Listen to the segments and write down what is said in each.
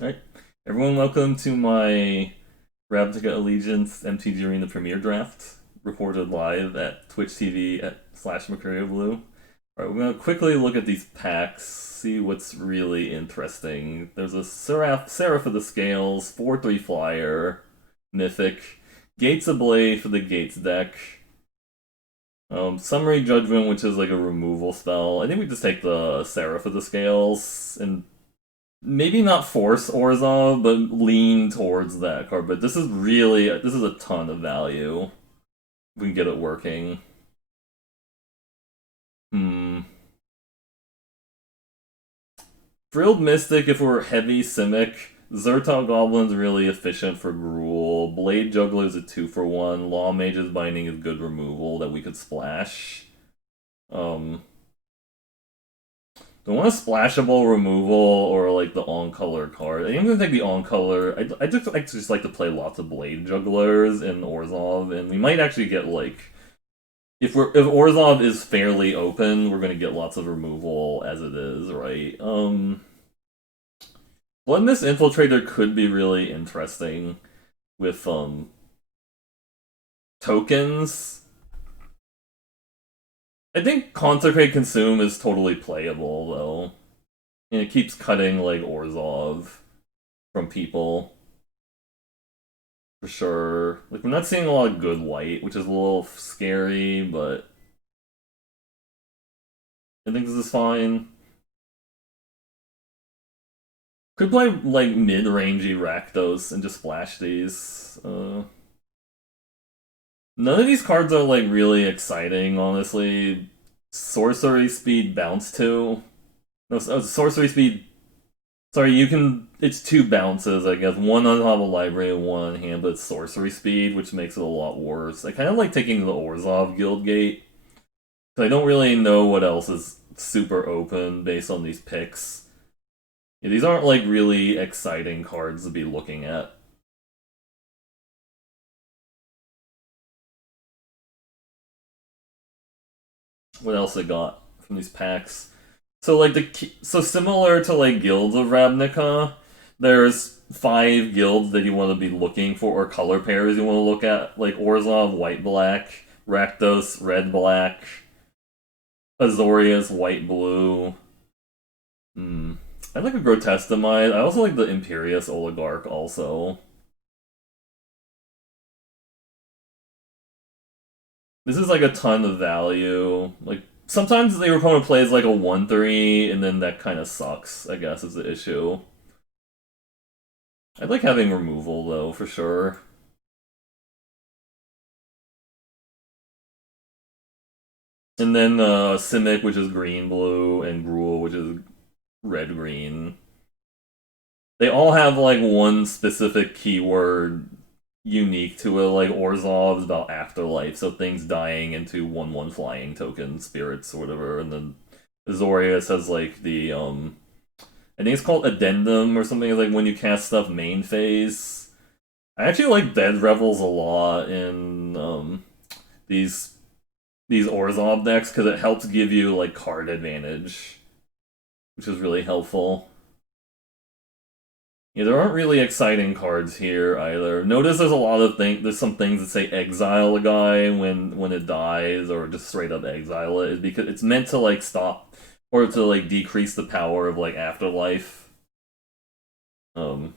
Alright, everyone, welcome to my Ravnica Allegiance MTG Arena Premier Draft, recorded live at Twitch TV at /MercurioBlue. Alright, we're going to quickly look at these packs, see what's really interesting. There's a Seraph of the Scales, 4/3 flyer, Mythic, Gates Ablaze for the Gates deck, Summary Judgment, which is like a removal spell. I think we just take the Seraph of the Scales and maybe not force Orzhov, but lean towards that card. But this is a ton of value. We can get it working. Hmm. Frilled Mystic if we're heavy Simic. Zertal Goblin's really efficient for Gruul. Blade Juggler is a 2-for-1. Law Mage's Binding is good removal that we could splash. Do I want a splashable removal or like the on-color card? I think I'm gonna take the on-color. I just like to play lots of Blade Jugglers in Orzhov, and we might actually get like if Orzhov is fairly open, we're gonna get lots of removal as it is, right? Bloodmist Infiltrator could be really interesting with tokens. I think Consecrate Consume is totally playable though. And it keeps cutting like Orzhov from people. For sure. Like, we're not seeing a lot of good white, which is a little scary, but I think this is fine. Could play, like, mid-rangey Rakdos and just splash these. None of these cards are, like, really exciting, honestly. Sorcery Speed Bounce 2. No, Sorcery Speed. Sorry, you can. It's 2 bounces, I guess. One on top of Library and one on hand, but it's Sorcery Speed, which makes it a lot worse. I kind of like taking the Orzhov Guildgate. I don't really know what else is super open based on these picks. Yeah, these aren't like really exciting cards to be looking at. What else I got from these packs? So like so similar to like Guilds of Ravnica, there's 5 guilds that you want to be looking for, or color pairs you want to look at, like Orzhov white black, Rakdos red black, Azorius white blue. Hmm. I like a Grotestamite. I also like the Imperious Oligarch also. This is like a ton of value. Like, sometimes your opponent plays like a 1/3, and then that kind of sucks, I guess, is the issue. I like having removal, though, for sure. And then Simic, which is green-blue, and Gruul, which is red-green. They all have like one specific keyword unique to it, like Orzhov is about afterlife, so things dying into 1/1 flying token spirits or whatever, and then Azorius has like the I think it's called Addendum or something. It's like when you cast stuff main phase. I actually like Dead Revels a lot in these these Orzhov decks because it helps give you like card advantage, which is really helpful. Yeah, there aren't really exciting cards here either. Notice there's a lot of things. There's some things that say exile a guy when it dies, or just straight up exile it, is because it's meant to like stop or to like decrease the power of like afterlife. Um,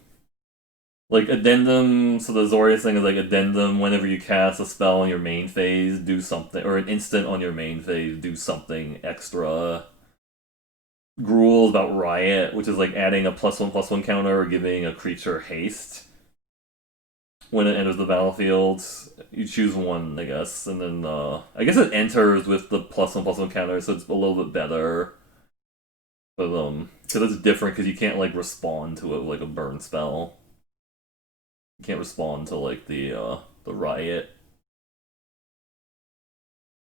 like addendum. So the Zorius thing is like addendum. Whenever you cast a spell on your main phase, do something, or an instant on your main phase, do something extra. Gruul is about Riot, which is like adding a +1/+1 counter or giving a creature haste when it enters the battlefield. You choose one, I guess, and then I guess it enters with the +1/+1 counter, so it's a little bit better. But because it's different, because you can't like respond to it like a burn spell. You can't respond to like the Riot.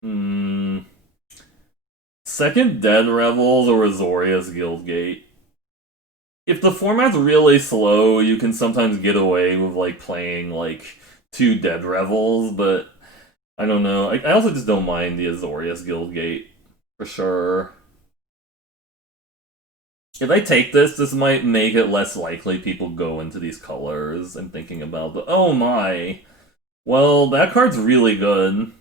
Hmm. Second Dead Revels or Azorius Guildgate. If the format's really slow, you can sometimes get away with like playing like 2 Dead Revels, but I don't know. I also just don't mind the Azorius Guildgate for sure. If I take this, this might make it less likely people go into these colors. I'm thinking about the. Oh my! Well, that card's really good.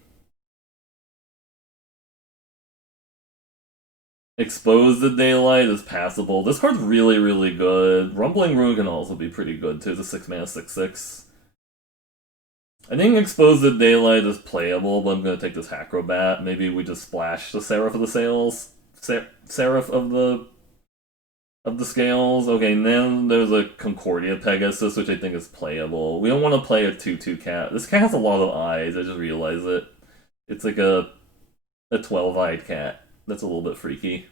Expose the Daylight is passable. This card's really, really good. Rumbling Ruin can also be pretty good too. It's a 6-mana 6/6. I think Expose the Daylight is playable, but I'm gonna take this Acrobat. Maybe we just splash the Seraph of the Sails. Seraph of the Scales. Okay, then there's a Concordia Pegasus, which I think is playable. We don't want to play a 2/2 cat. This cat has a lot of eyes, I just realized it. It's like a 12-eyed cat. That's a little bit freaky.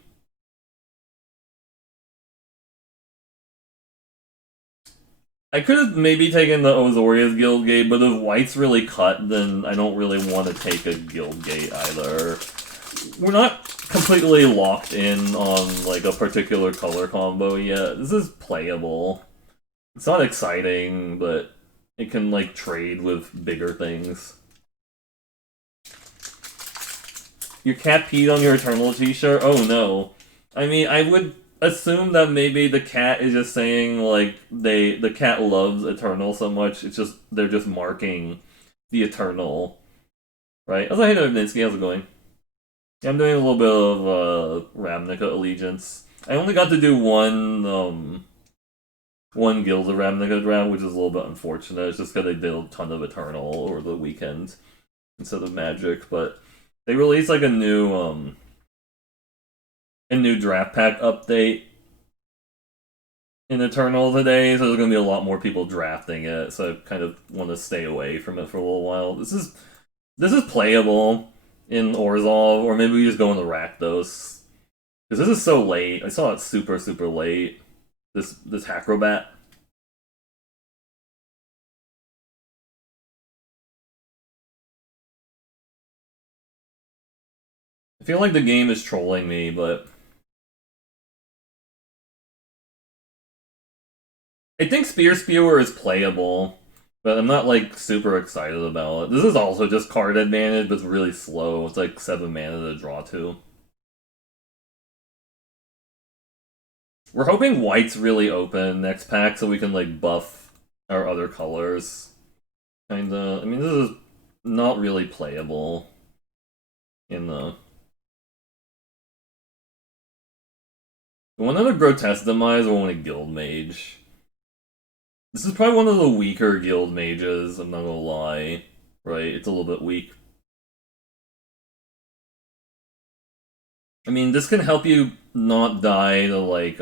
I could have maybe taken the Ozoria's Guildgate, but if white's really cut, then I don't really want to take a Guildgate either. We're not completely locked in on like a particular color combo yet. This is playable. It's not exciting, but it can like trade with bigger things. Your cat peed on your Eternal t-shirt? Oh no. I mean, I would assume that maybe the cat is just saying like the cat loves Eternal so much, it's just they're just marking the Eternal. Right? How's Ninsky? How's it going? Yeah, I'm doing a little bit of Ravnica Allegiance. I only got to do one Guilds of Ravnica round, which is a little bit unfortunate. It's just because they did a ton of Eternal over the weekend instead of Magic, but they released like a new draft pack update in Eternal today, so there's gonna be a lot more people drafting it, so I kind of want to stay away from it for a little while. This is playable in Orzhov, or maybe we just go into Rakdos. Because this is so late. I saw it super, super late. This Acrobat. I feel like the game is trolling me, but I think Spear is playable, but I'm not like super excited about it. This is also just card advantage, but it's really slow. It's like 7 mana to draw to. We're hoping white's really open next pack so we can like buff our other colors. Kinda. I mean, this is not really playable in the. One other Grotesque Demise or one a Guild Mage. This is probably one of the weaker Guild Mages, I'm not gonna lie. Right? It's a little bit weak. I mean, this can help you not die to like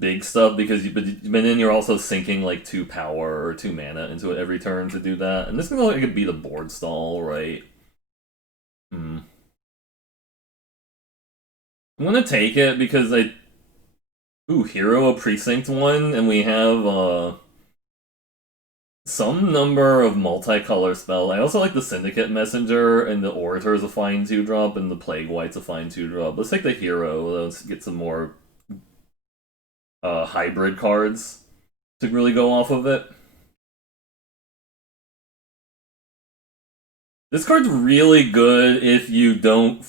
big stuff because but then you're also sinking like 2 power or 2 mana into it every turn to do that. And this can like be the board stall, right? I'm gonna take it because Hero a Precinct 1, and we have some number of multicolor spells. I also like the Syndicate Messenger, and the Orator is a fine 2-drop, and the Plague White's a fine 2-drop. Let's take the Hero. Let's get some more hybrid cards to really go off of it. This card's really good if you don't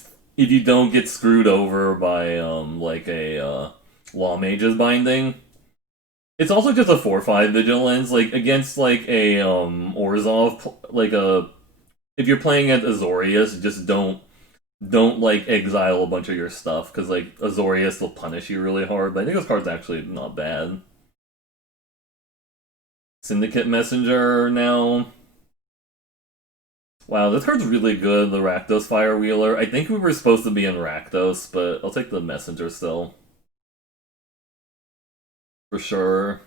get screwed over by like a Law Mage's Binding. It's also just a 4/5 vigilance, like against like a Orzhov, like a if you're playing at Azorius, just don't like exile a bunch of your stuff because like Azorius will punish you really hard. But I think this card's actually not bad. Syndicate Messenger now. Wow, this card's really good, the Rakdos Firewheeler. I think we were supposed to be in Rakdos, but I'll take the Messenger still. For sure.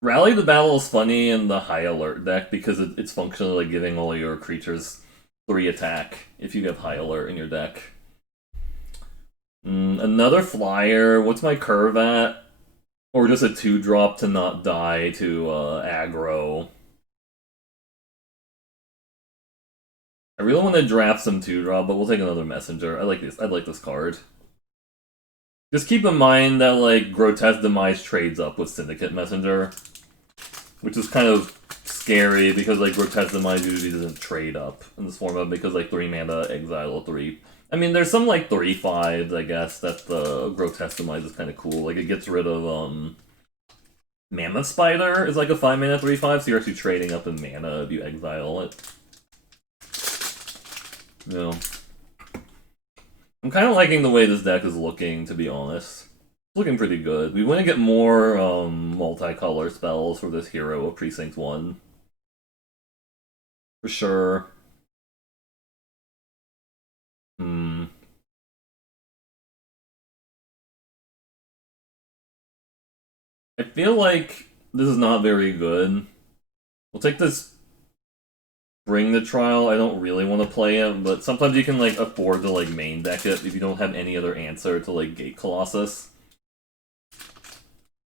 Rally the Battle is funny in the High Alert deck because it's functionally like giving all your creatures 3 attack if you have High Alert in your deck. Another flyer. What's my curve at? Or just a 2-drop to not die to aggro. I really want to draft some 2-drop, but we'll take another Messenger. I like this card. Just keep in mind that like Grotesque Demise trades up with Syndicate Messenger, which is kind of scary because like Grotesque Demise usually doesn't trade up in this format because like 3 mana exile 3. I mean, there's some like 3/5s, I guess, that the Grotesque Demise is kind of cool. Like it gets rid of Mammoth Spider is like a 5 mana 3/5, so you're actually trading up in mana if you exile it. You know. I'm kind of liking the way this deck is looking, to be honest. It's looking pretty good. We want to get more multicolor spells for this hero of Precinct 1. For sure. I feel like this is not very good. We'll take this Bring the Trial. I don't really want to play it, but sometimes you can like afford to like main deck it if you don't have any other answer to like Gate Colossus.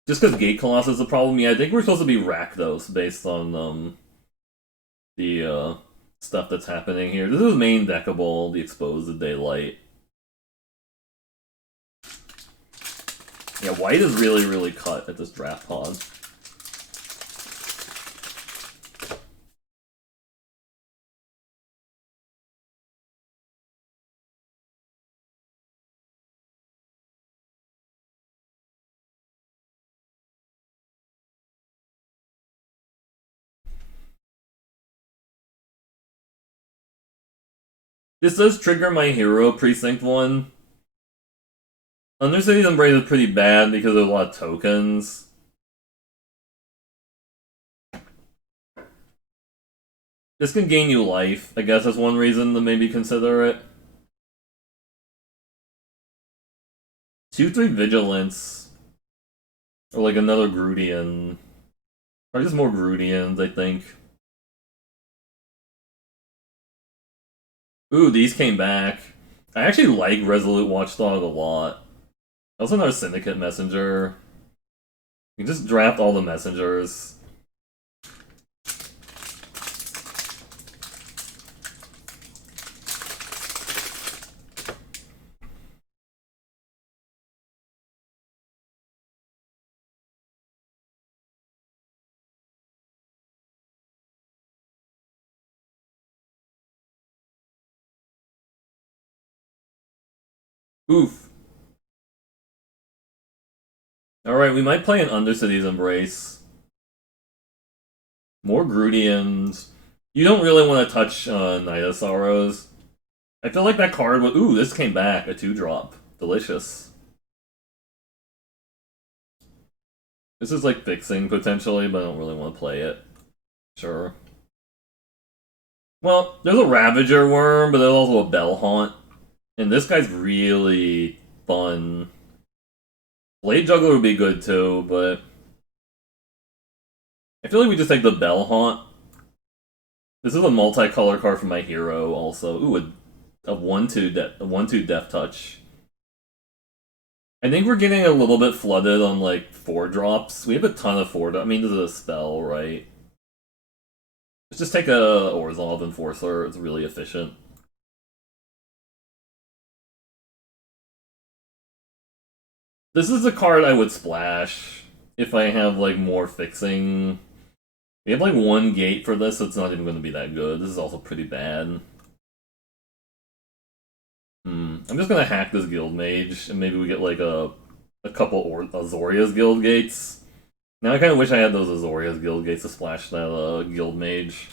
Just because Gate Colossus is a problem, yeah, I think we're supposed to be Rakdos based on the stuff that's happening here. This is main deckable, the Exposed Daylight. Yeah, white is really, really cut at this draft pod. This does trigger my hero, Precinct 1. Undercity's Embrace is pretty bad because there's a lot of tokens. This can gain you life, I guess that's one reason to maybe consider it. 2/3 Vigilance. Or like another Grudian. Or just more Grudians, I think. Ooh, these came back. I actually like Resolute Watchdog a lot. Also another Syndicate Messenger. You can just draft all the messengers. Oof. Alright, we might play an Undercity's Embrace. More Grudians. You don't really want to touch Night of Sorrows. I feel like that card would... Ooh, this came back. A 2-drop. Delicious. This is like fixing, potentially, but I don't really want to play it. Sure. Well, there's a Ravager Worm, but there's also a Bell Haunt. And this guy's really fun. Blade Juggler would be good too, but I feel like we just take the Bell Haunt. This is a multicolor card for my hero also. Ooh, a 1/2 Death Touch. I think we're getting a little bit flooded on like 4-drops. We have a ton of 4 drops. I mean, this is a spell, right? Let's just take a Orzhov Enforcer. It's really efficient. This is a card I would splash if I have like more fixing. We have like 1 gate for this, so it's not even going to be that good. This is also pretty bad. I'm just gonna hack this Guild Mage, and maybe we get like a couple Azoria's Guild Gates. Now I kind of wish I had those Azoria's Guild Gates to splash that Guild Mage.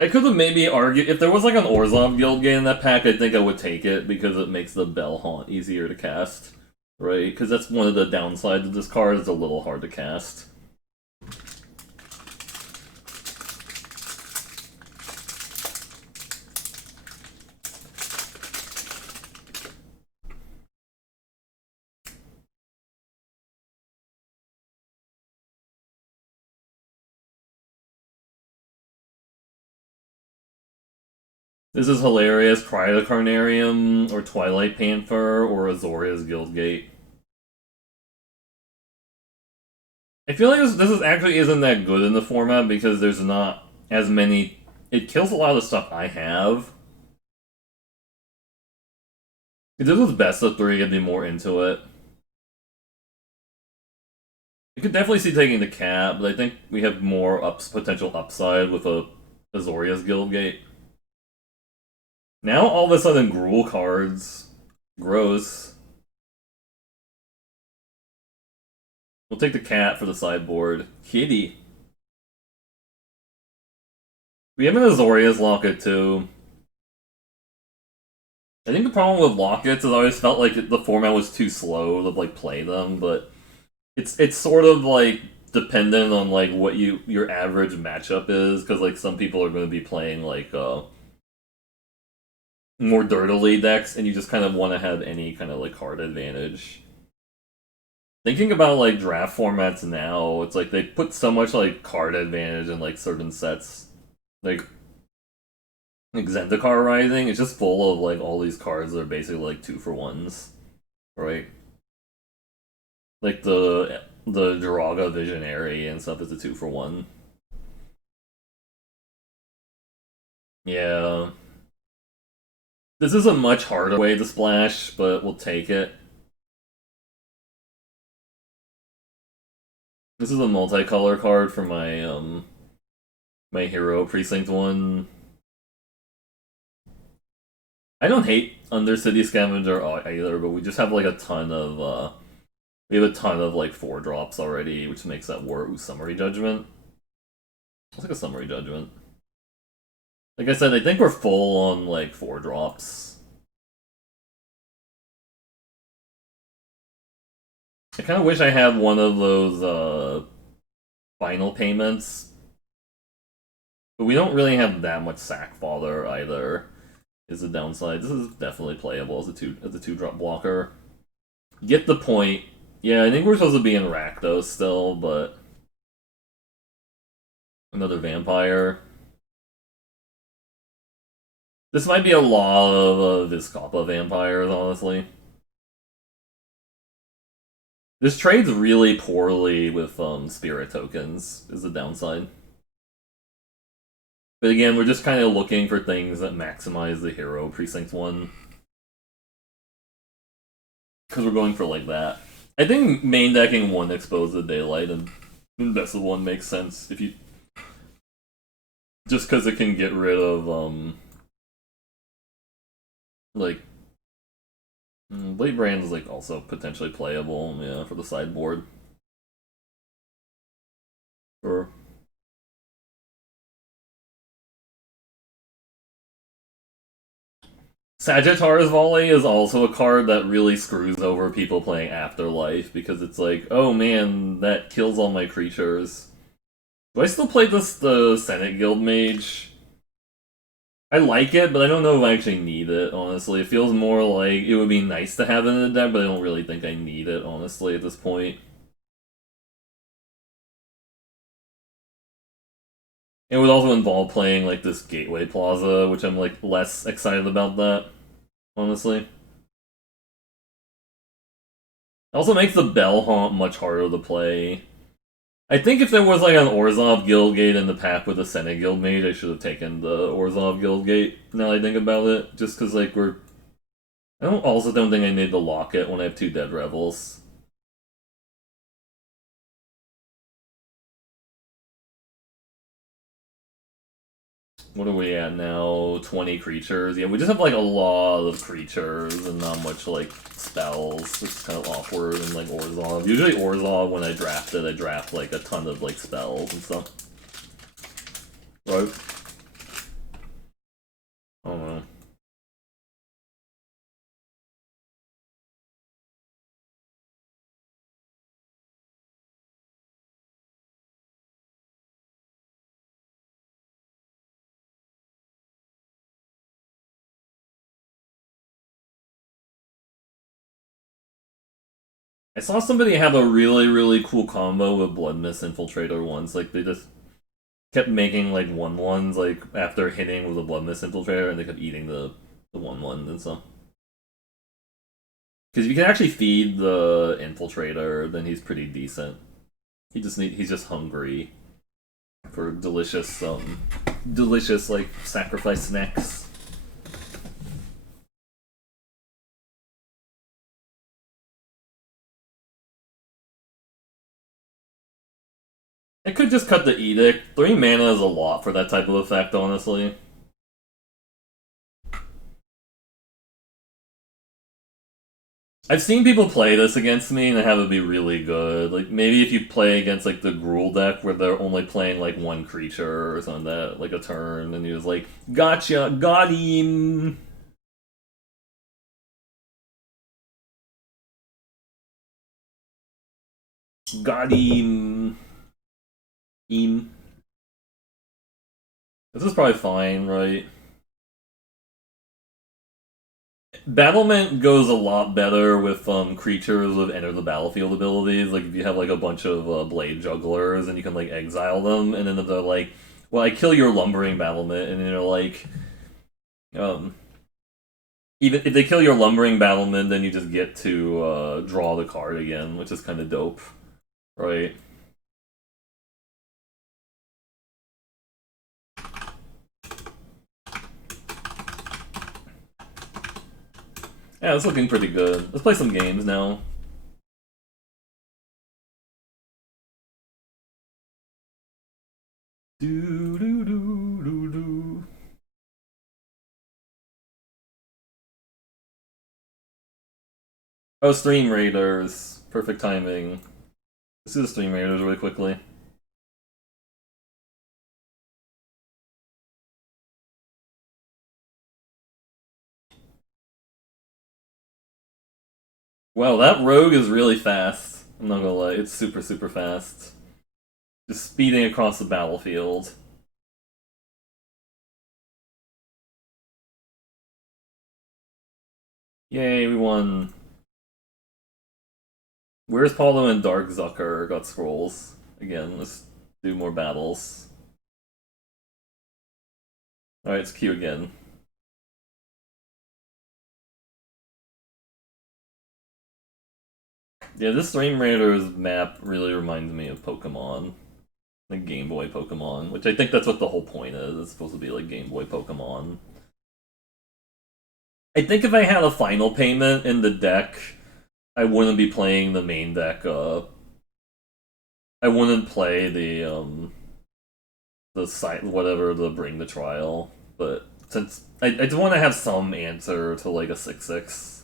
I could have maybe argued, if there was like an Orzhov Guild Gate in that pack, I think I would take it because it makes the Bell Haunt easier to cast. Right? Because that's one of the downsides of this card, it's a little hard to cast. This is hilarious. Cry the Carnarium, or Twilight Panther, or Azoria's Guildgate. I feel like this actually isn't that good in the format because there's not as many... It kills a lot of the stuff I have. If this was best of 3, I'd be more into it. You could definitely see taking the cat, but I think we have more potential upside with a Azorius Guildgate. Now all of a sudden, Gruul cards. Gross. We'll take the cat for the sideboard. Kitty. We have an Azorius Locket too. I think the problem with Lockets is I always felt like the format was too slow to like play them, but it's sort of like dependent on like what your average matchup is, because like some people are going to be playing like more dirtily decks, and you just kind of want to have any kind of like card advantage. Thinking about like draft formats now, it's like they put so much like card advantage in like certain sets, like Zendikar Rising. It's just full of like all these cards that are basically like 2-for-1s, right? Like the Jiraga Visionary and stuff is a 2-for-1. Yeah. This is a much harder way to splash, but we'll take it. This is a multicolor card for my hero precinct 1. I don't hate Undercity Scavenger either, but we just have like a ton of we have a ton of like 4-drops already, which makes that war Summary Judgment. It's like a Summary Judgment. Like I said, I think we're full on like 4-drops. I kind of wish I had one of those final payments, but we don't really have that much sack fodder either. Is the downside. This is definitely playable as a 2-drop blocker. Get the point. Yeah, I think we're supposed to be in Rakdos still, but another vampire. This might be a lot of Vizkopa vampires, honestly. This trades really poorly with spirit tokens, is the downside. But again, we're just kind of looking for things that maximize the hero precinct 1. Because we're going for like that. I think main decking 1 Expose the Daylight and Best of 1 makes sense if you... Just because it can get rid of, like... Blade Brand is like also potentially playable, yeah, for the sideboard. Or Sagittarius Volley is also a card that really screws over people playing Afterlife, because it's like, oh man, that kills all my creatures. Do I still play the Senate Guild Mage? I like it, but I don't know if I actually need it, honestly. It feels more like it would be nice to have it in the deck, but I don't really think I need it, honestly, at this point. It would also involve playing like this Gateway Plaza, which I'm like less excited about that, honestly. It also makes the Bell Haunt much harder to play. I think if there was like an Orzhov Guildgate in the pack with a Senate Guild Mage, I should have taken the Orzhov Guildgate, now that I think about it. Just because like I also don't think I need the Locket when I have 2 Dead Revels. What are we at now? 20 creatures. Yeah, we just have like a lot of creatures and not much like spells. It's kind of awkward and like Orzhov. Usually Orzhov, when I draft it, I draft like a ton of like spells and stuff. Right? I don't know. I saw somebody have a really, really cool combo with Blood Mist Infiltrator once. Like, they just kept making, like, 1/1s, like, after hitting with a Blood Mist Infiltrator, and they kept eating the 1/1s and stuff. Because if you can actually feed the Infiltrator, then he's pretty decent. He's just hungry for delicious, like, sacrifice snacks. just cut the Edict. 3 mana is a lot for that type of effect, honestly. I've seen people play this against me and have it be really good. Like, maybe if you play against, like, the Gruul deck where they're only playing, like, one creature or something that, like, a turn, and you're just like, gotcha, got him! Got him! Him. This is probably fine, right? Battlement goes a lot better with creatures with enter the battlefield abilities. Like if you have like a bunch of blade jugglers and you can like exile them, and then if they're like, "Well, I kill your lumbering battlement," and they're like, um, even if they kill your lumbering battlement, then you just get to draw the card again, which is kind of dope, right? Yeah, it's looking pretty good. Let's play some games now. Do do do do do. Oh, Stream Raiders. Perfect timing. Let's do the Stream Raiders really quickly. Wow, that rogue is really fast. I'm not gonna lie, it's super, super fast. Just speeding across the battlefield. Yay, we won. Where's Paulo and Dark Zucker got scrolls? Again, let's do more battles. Alright, it's Q again. Yeah, this Stream Raiders map really reminds me of Pokemon. Like Game Boy Pokemon, which I think that's what the whole point is. It's supposed to be like Game Boy Pokemon. I think if I had a final payment in the deck, I wouldn't be playing the main deck. I wouldn't play the site whatever the bring the trial, but since I just want to have some answer to like a 6/6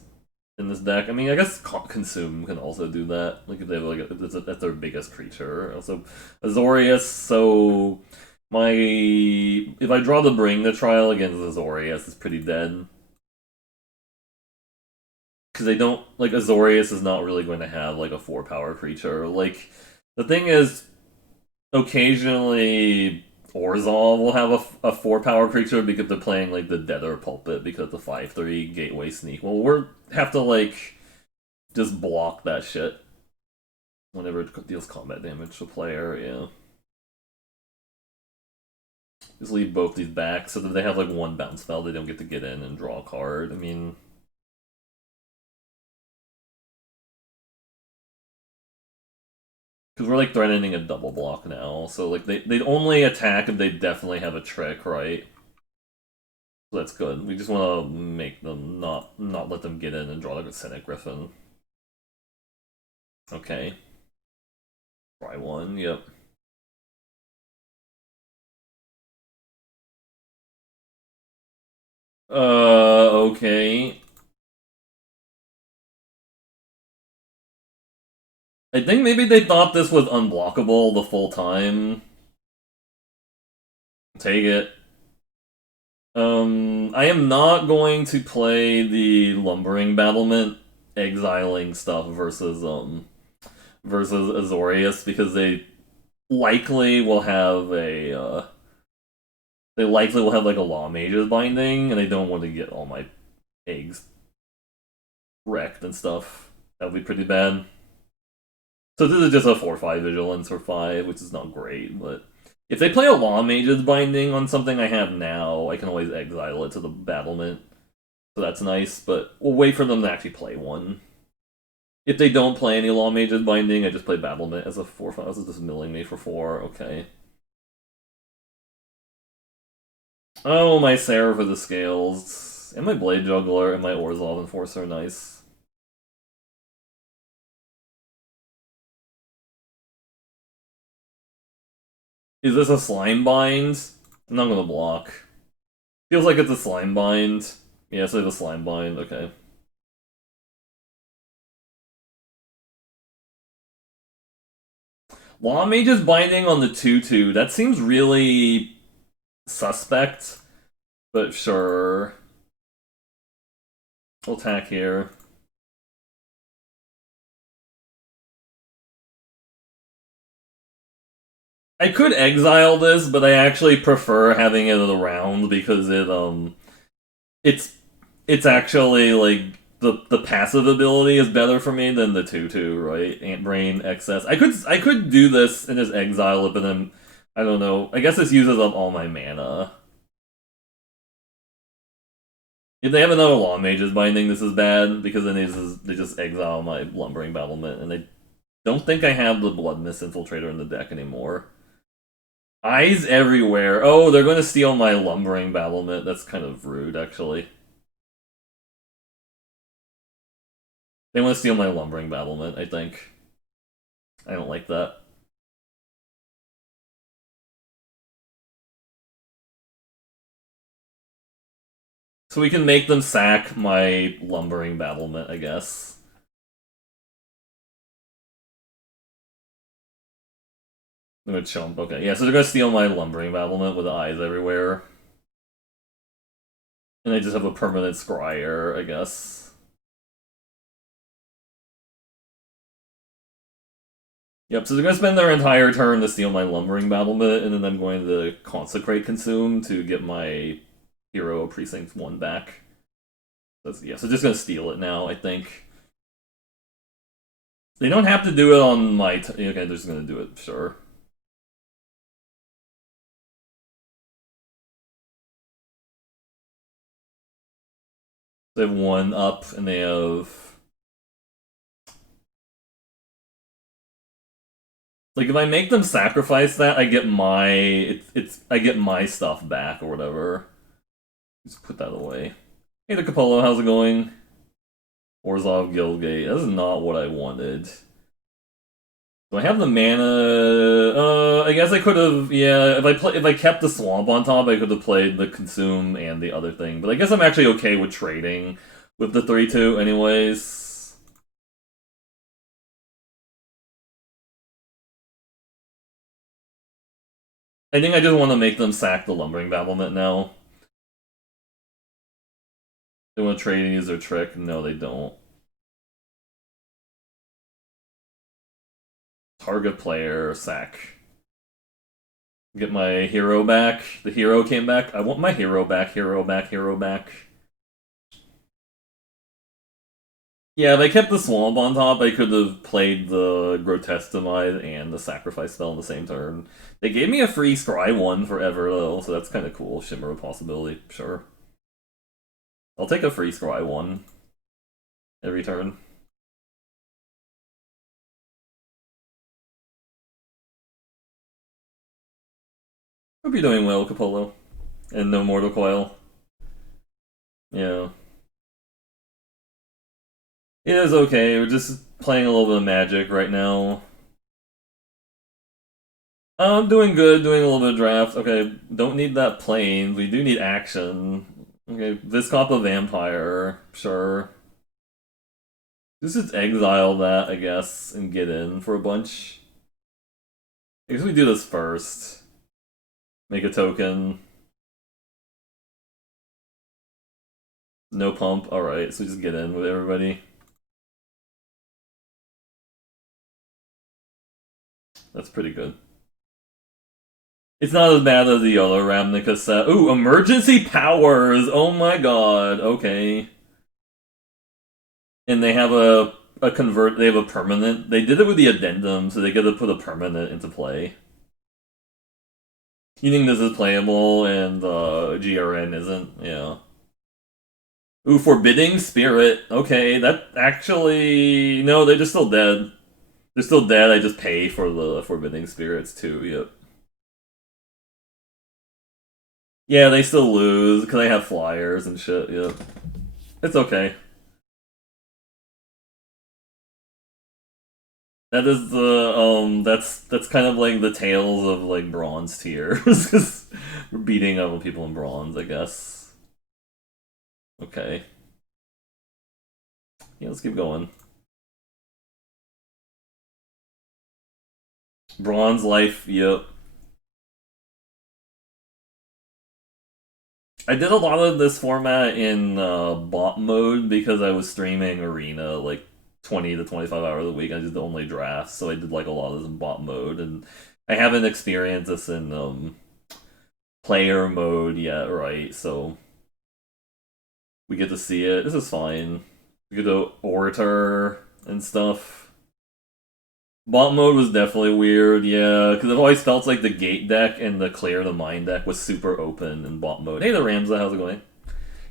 in this deck. I mean, I guess consume can also do that. Like if they have like that's their biggest creature. Also, Azorius. So my if I draw the bring the trial against Azorius, it's pretty dead. Because they don't like Azorius is not really going to have like a 4 power creature. Like the thing is, occasionally Orzhov will have a 4 power creature because they're playing like the Deader Pulpit because the 5/3 Gateway Sneak. Well, we have to like just block that shit whenever it deals combat damage to a player. Yeah, just leave both these back so that they have like one bounce spell. They don't get to get in and draw a card. I mean. Because we're like threatening a double block now, so like they only attack if they definitely have a trick, right? So that's good. We just want to make them not let them get in and draw like a Senate Griffin. Okay. Try one. Yep. Okay. I think maybe they thought this was unblockable the full time. Take it. I am not going to play the lumbering battlement exiling stuff versus Azorius because likely will have a they likely will have like a Law Mage's binding, and I don't want to get all my eggs wrecked and stuff. That would be pretty bad. So this is just a 4/5 vigilance or 5, which is not great, but if they play a Law Mage's binding on something I have now, I can always exile it to the battlement. So that's nice, but we'll wait for them to actually play one. If they don't play any Law Mage's binding, I just play battlement as a 4/5. This is just milling me for 4, okay. Oh, my Seraph for the Scales. And my Blade Juggler and my Orzhov Enforcer, nice. Is this a slime bind? I'm not gonna block. Feels like it's a slime bind. Yeah, so the slime bind, okay. Law Mage's binding on the 2/2. That seems really suspect, but sure. We'll attack here. I could exile this, but I actually prefer having it around because it's it's actually like the passive ability is better for me than the 2/2, right? Ant Brain excess. I could do this and just exile it, but then I don't know. I guess this uses up all my mana. If they have another Law Mage's binding, this is bad because then they just exile my Lumbering Battlement, and I don't think I have the Blood Mist Infiltrator in the deck anymore. Eyes everywhere. Oh, they're going to steal my Lumbering Battlement. That's kind of rude, actually. They want to steal my Lumbering Battlement, I think. I don't like that. So we can make them sack my Lumbering Battlement, I guess. I'm gonna chump. Okay, yeah, so they're gonna steal my Lumbering Battlement with eyes everywhere. And I just have a permanent Scryer, I guess. Yep, so they're gonna spend their entire turn to steal my Lumbering Battlement, and then I'm going to Consecrate Consume to get my Hero Precinct 1 back. Yeah, so just gonna steal it now, I think. They don't have to do it on my... Okay, they're just gonna do it, sure. They have 1 up, and they have... Like, if I make them sacrifice that, I get my... I get my stuff back, or whatever. Just put that away. Hey, the Capolo, how's it going? Orzhov Guildgate. This is not what I wanted. Do I have the mana? I guess I could have. Yeah, if I kept the swamp on top, I could have played the consume and the other thing. But I guess I'm actually okay with trading with the 3/2, anyways. I think I just want to make them sack the Lumbering Battlement now. They want to trade and use their trick. No, they don't. Target player sack. Get my hero back. The hero came back. I want my hero back. Hero back. Hero back. Yeah, if I kept the swamp on top, I could have played the Grotesque Demise and the Sacrifice spell in the same turn. They gave me a free Scry 1 forever, though, so that's kind of cool. Shimmer of Possibility, sure. I'll take a free Scry 1 every turn. Hope you're doing well, Capolo. And no Mortal Coil. Yeah. It is okay, we're just playing a little bit of Magic right now. I'm doing good, doing a little bit of draft. Okay, don't need that plane. We do need action. Okay, Viscop Vampire, sure. Just exile that, I guess, and get in for a bunch. I guess we do this first. Make a token. No pump. Alright, so just get in with everybody. That's pretty good. It's not as bad as the other Ravnica set. Ooh, emergency powers! Oh my god, okay. And they have a convert, they have a permanent. They did it with the addendum, so they get to put a permanent into play. You think this is playable and GRN isn't? Yeah. Ooh, Forbidding Spirit. Okay, that actually... No, they're just still dead. They're still dead, I just pay for the Forbidding Spirits too, yep. Yeah, they still lose, because they have flyers and shit, yep. It's okay. That is the that's kind of like the tales of like bronze tier. Just beating up on people in bronze, I guess. Okay. Yeah, let's keep going. Bronze life, yep. I did a lot of this format in bot mode because I was streaming Arena like 20 to 25 hours a week. I did the only drafts, so I did like a lot of this in bot mode, and I haven't experienced this in player mode yet, right? So we get to see it. This is fine. We get to orator and stuff. Bot mode was definitely weird, yeah, because it always felt like the gate deck and the clear the mind deck was super open in bot mode. Hey there, Ramza, how's it going?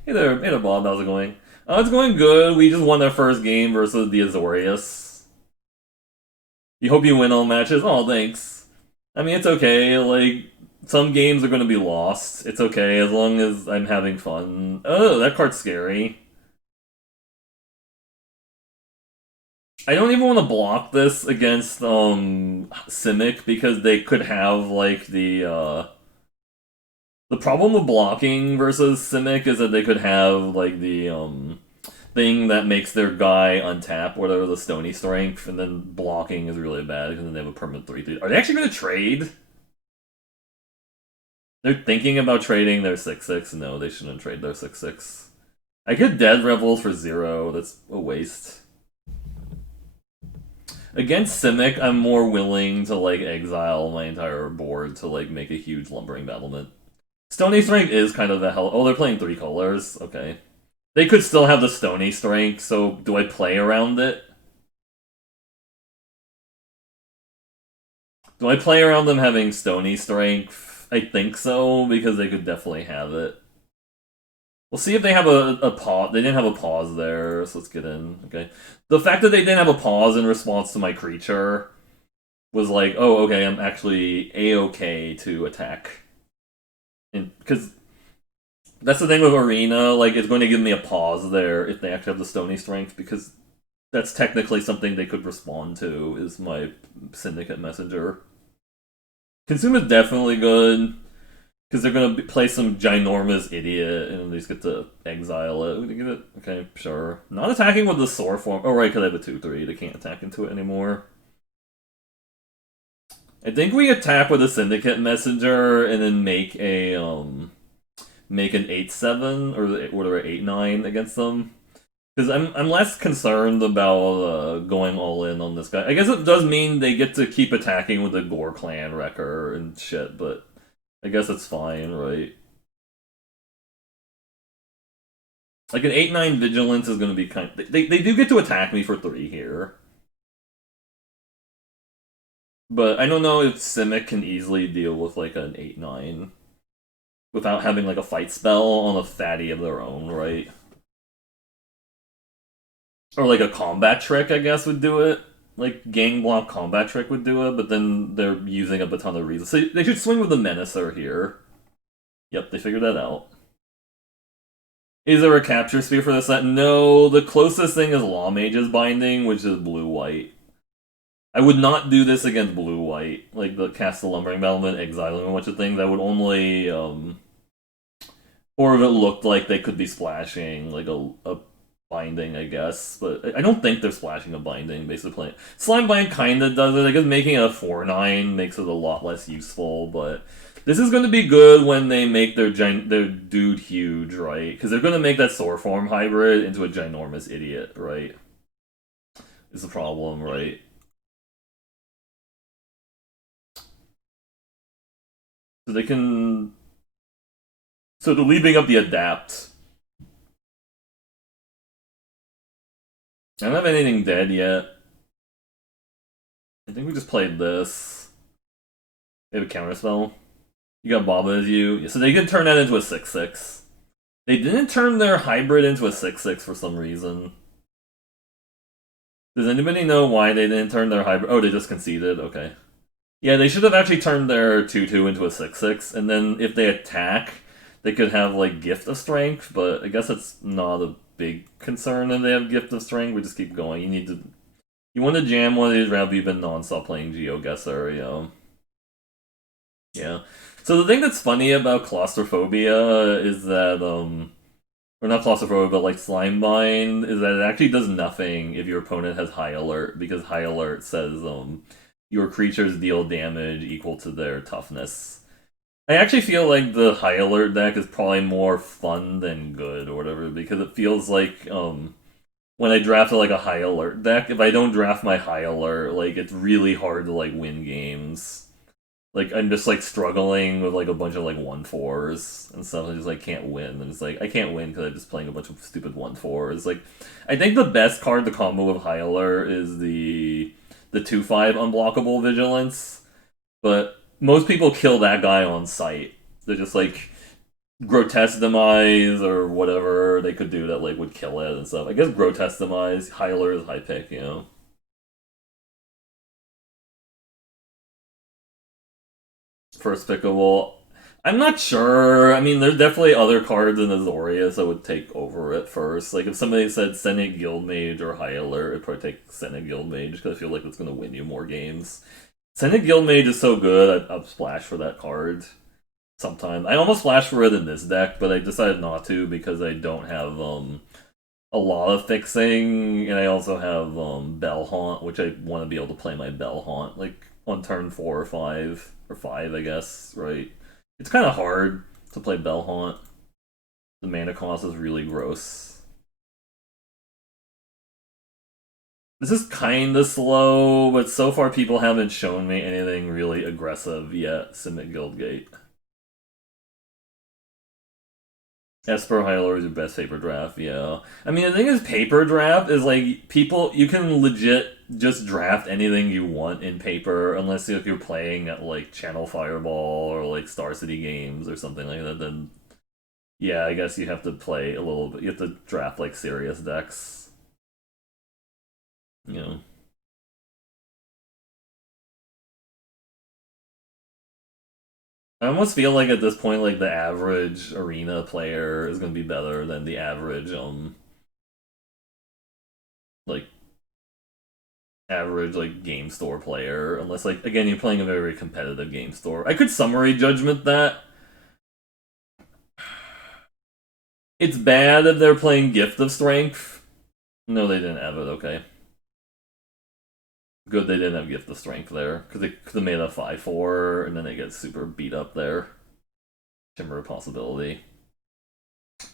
Hey there, Bob, how's it going? It's going good. We just won our first game versus the Azorius. You hope you win all matches? Oh, thanks. I mean, it's okay. Like, some games are going to be lost. It's okay as long as I'm having fun. Oh, that card's scary. I don't even want to block this against Simic because they could have like the problem with blocking versus Simic is that they could have like the thing that makes their guy untap, whatever the Stony Strength, and then blocking is really bad because then they have a permanent 3/3. Are they actually going to trade? They're thinking about trading their 6/6. No, they shouldn't trade their 6/6. I get Dead Revels for 0. That's a waste. Against Simic, I'm more willing to like exile my entire board to like make a huge lumbering battlement. Stony Strength is kind of a hell. Oh, they're playing 3 colors. Okay. They could still have the Stony Strength, so do I play around it? Do I play around them having Stony Strength? I think so, because they could definitely have it. We'll see if they have a pause. They didn't have a pause there, so let's get in. Okay. The fact that they didn't have a pause in response to my creature was like, oh, okay, I'm actually A-okay to attack. Because that's the thing with Arena, like, it's going to give me a pause there if they actually have the Stony Strength, because that's technically something they could respond to, is my Syndicate Messenger. Consume is definitely good, because they're going to play some ginormous idiot, and at least get to exile it. We get it? Okay, sure. Not attacking with the Sore form. Oh, right, because I have a 2/3. They can't attack into it anymore. I think we attack with a Syndicate Messenger, and then make an 8/7 or whatever 8/9 against them. Because I'm less concerned about going all in on this guy. I guess it does mean they get to keep attacking with the Gore Clan Wrecker and shit, but I guess it's fine, right? Like an 8/9 Vigilance is going to be kind. They do get to attack me for 3 here, but I don't know if Simic can easily deal with like an 8/9 without having like a fight spell on a fatty of their own, right? Or like a combat trick, I guess, would do it. Like gang block combat trick would do it, but then they're using up a ton of reasons. So they should swing with the Menacer here. Yep, they figured that out. Is there a capture sphere for this set? No, the closest thing is Law Mage's Binding, which is blue-white. I would not do this against blue-white. Like the cast the Lumbering Battlement, exiling a bunch of things. I would only or if it looked like they could be splashing like a binding, I guess. But I don't think they're splashing a binding, basically. Slime Bind kinda does it. I guess making it a 4/9 makes it a lot less useful, but this is going to be good when they make their dude huge, right? Because they're going to make that Sore Form hybrid into a ginormous idiot, right? Is the problem, right? So they can... So they're leaving up the Adapt. I don't have anything dead yet. I think we just played this. They have a counterspell. You got Baba as you. So they can turn that into a 6/6. They didn't turn their hybrid into a 6/6 for some reason. Does anybody know why they didn't turn their hybrid? Oh, they just conceded. Okay. Yeah, they should have actually turned their 2/2 into a 6/6, and then if they attack, they could have like Gift of Strength. But I guess it's not a big concern if they have Gift of Strength. We just keep going. You You want to jam one of these rounds, you've been non-stop playing GeoGuessr, you know. Yeah. So the thing that's funny about claustrophobia is that, or not claustrophobia, but like slime bind, is that it actually does nothing if your opponent has high alert, because high alert says, your creatures deal damage equal to their toughness. I actually feel like the high alert deck is probably more fun than good or whatever, because it feels like, when I draft like a high alert deck, if I don't draft my high alert, like it's really hard to like win games. Like I'm just like struggling with like a bunch of like 1/4s and stuff. I just like can't win. And it's like I can't win because I'm just playing a bunch of stupid 1/4s. Like I think the best card to combo with high alert is the 2/5 unblockable vigilance. But most people kill that guy on sight. They're just like grotesque demise or whatever they could do that like would kill it and stuff. I guess grotesque demise, high alert is high pick, you know. First pickable. I'm not sure. I mean, there's definitely other cards in Azorius that would take over it first. Like if somebody said Senate Guildmage or High Alert, I'd probably take Senate Guildmage because I feel like it's going to win you more games. Senate Guildmage is so good, I'd splash for that card sometimes. I almost flashed for it in this deck, but I decided not to because I don't have a lot of fixing, and I also have Bell Haunt, which I want to be able to play my Bell Haunt like on turn 4 or 5, I guess. Right? It's kind of hard to play Bell Haunt. The mana cost is really gross. This is kind of slow, but so far people haven't shown me anything really aggressive yet. Simic Guildgate. Esper Hylar is your best paper draft, yeah. I mean, the thing is, paper draft is like people. You can legit just draft anything you want in paper, unless if you're playing at like Channel Fireball or like Star City Games or something like that. Then yeah, I guess you have to play a little bit. You have to draft like serious decks. You know, I almost feel like at this point, like the average arena player is gonna be better than the average like like game store player, unless like again you're playing a very competitive game store. I could summary judgment that it's bad if they're playing Gift of Strength. No, they didn't have it. Okay, good they didn't have Gift of Strength there because they could have made a 5/4 and then they get super beat up there. Shimmer of Possibility.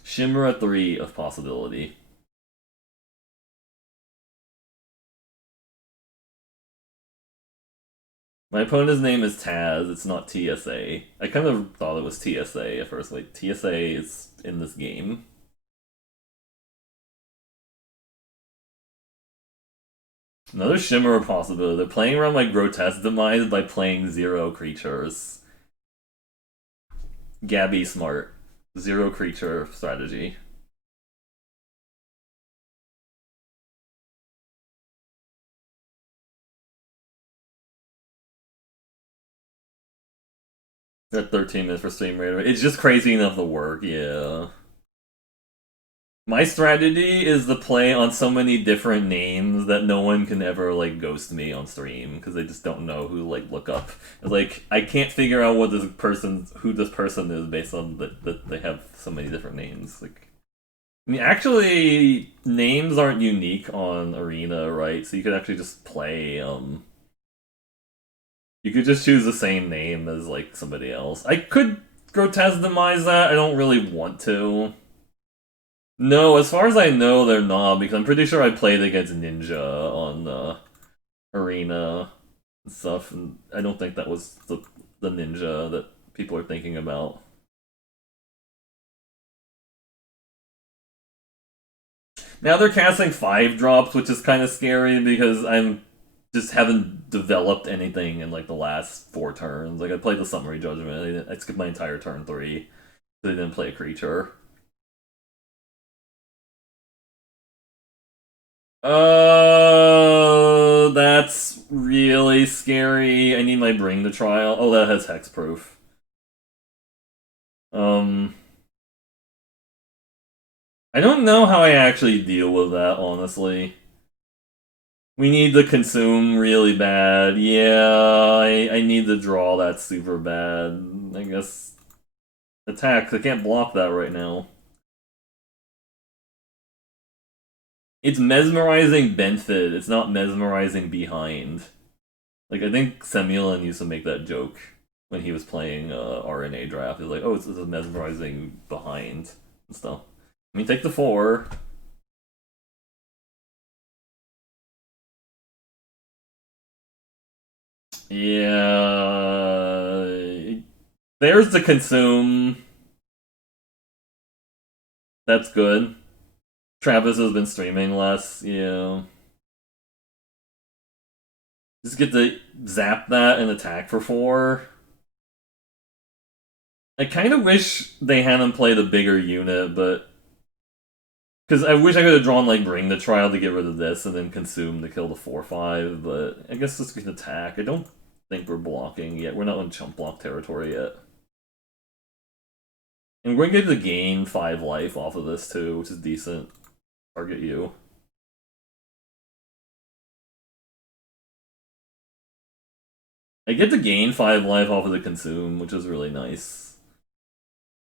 Shimmer a 3 of Possibility. My opponent's name is Taz. It's not TSA. I kind of thought it was TSA at first. Like TSA is in this game. Another Shimmer possibility. They're playing around my grotesque demise by playing 0 creatures. Gabby Smart. 0 creature strategy. At 13 minutes for stream rate. It's just crazy enough to work, yeah. My strategy is to play on so many different names that no one can ever like ghost me on stream because they just don't know who to like look up. Like I can't figure out who this person is based on that they have so many different names. Like I mean, actually, names aren't unique on Arena, right? So you could actually just play. You could just choose the same name as like somebody else. I could grotesque demise that. I don't really want to. No, as far as I know, they're not because I'm pretty sure I played against Ninja on Arena and stuff, and I don't think that was the Ninja that people are thinking about. Now they're casting 5 drops, which is kind of scary because I'm just haven't developed anything in like the last 4 turns. Like I played the Summary Judgment, I skipped my entire turn 3. They didn't play a creature. That's really scary. I need my Bring the Trial. Oh, that has hexproof. Um, I don't know how I actually deal with that, honestly. We need to consume really bad. Yeah, I need to draw that super bad. I guess attack. I can't block that right now. It's mesmerizing Benfit. It's not mesmerizing behind. Like I think Semyon used to make that joke when he was playing RNA draft. He's like, "Oh, it's a mesmerizing behind and stuff." I mean, take the 4. Yeah, there's the consume. That's good. Travis has been streaming less. Yeah, just get to zap that and attack for 4. I kind of wish they hadn't played a bigger unit, but because I wish I could have drawn like Bring the Trial to get rid of this and then Consume to kill the 4/5, but I guess this can attack. I don't think we're blocking yet. We're not in chump block territory yet. And we're going to get to gain 5 life off of this too, which is decent. Target you. I get to gain 5 life off of the Consume, which is really nice.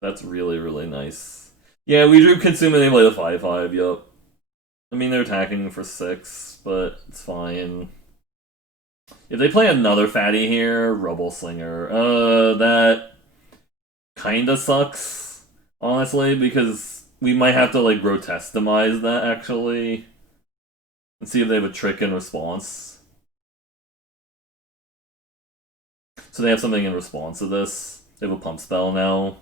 That's really, really nice. Yeah, we drew Consume and they play the 5/5, yup. I mean, they're attacking for 6, but it's fine. If they play another fatty here, Rubble Slinger, that kinda sucks, honestly, because we might have to, like, grotesque-demize that, actually, and see if they have a trick in response. So they have something in response to this. They have a pump spell now.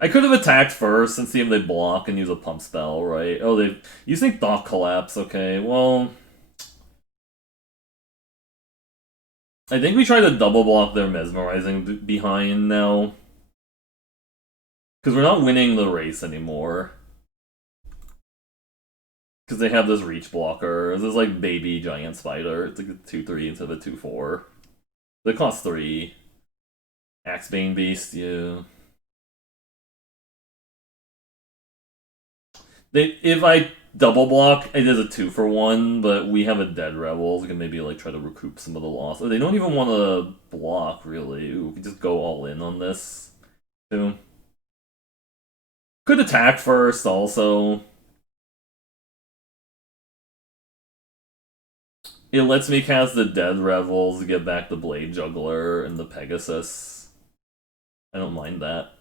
I could have attacked first and see if they block and use a pump spell, right? Oh, they using Thought Collapse, okay, well... I think we try to double block their mesmerizing behind now. Because we're not winning the race anymore. Because they have this reach blocker. This is like baby giant spider. It's like a 2/3 instead of a 2/4. They cost 3. Axebane Beast, yeah. If I double block, it is a 2-for-1, but we have a dead rebel. We can maybe like try to recoup some of the loss. They don't even want to block, really. Ooh, we can just go all in on this, too. Could attack first, also. It lets me cast the Dead Revels, get back the Blade Juggler and the Pegasus. I don't mind that.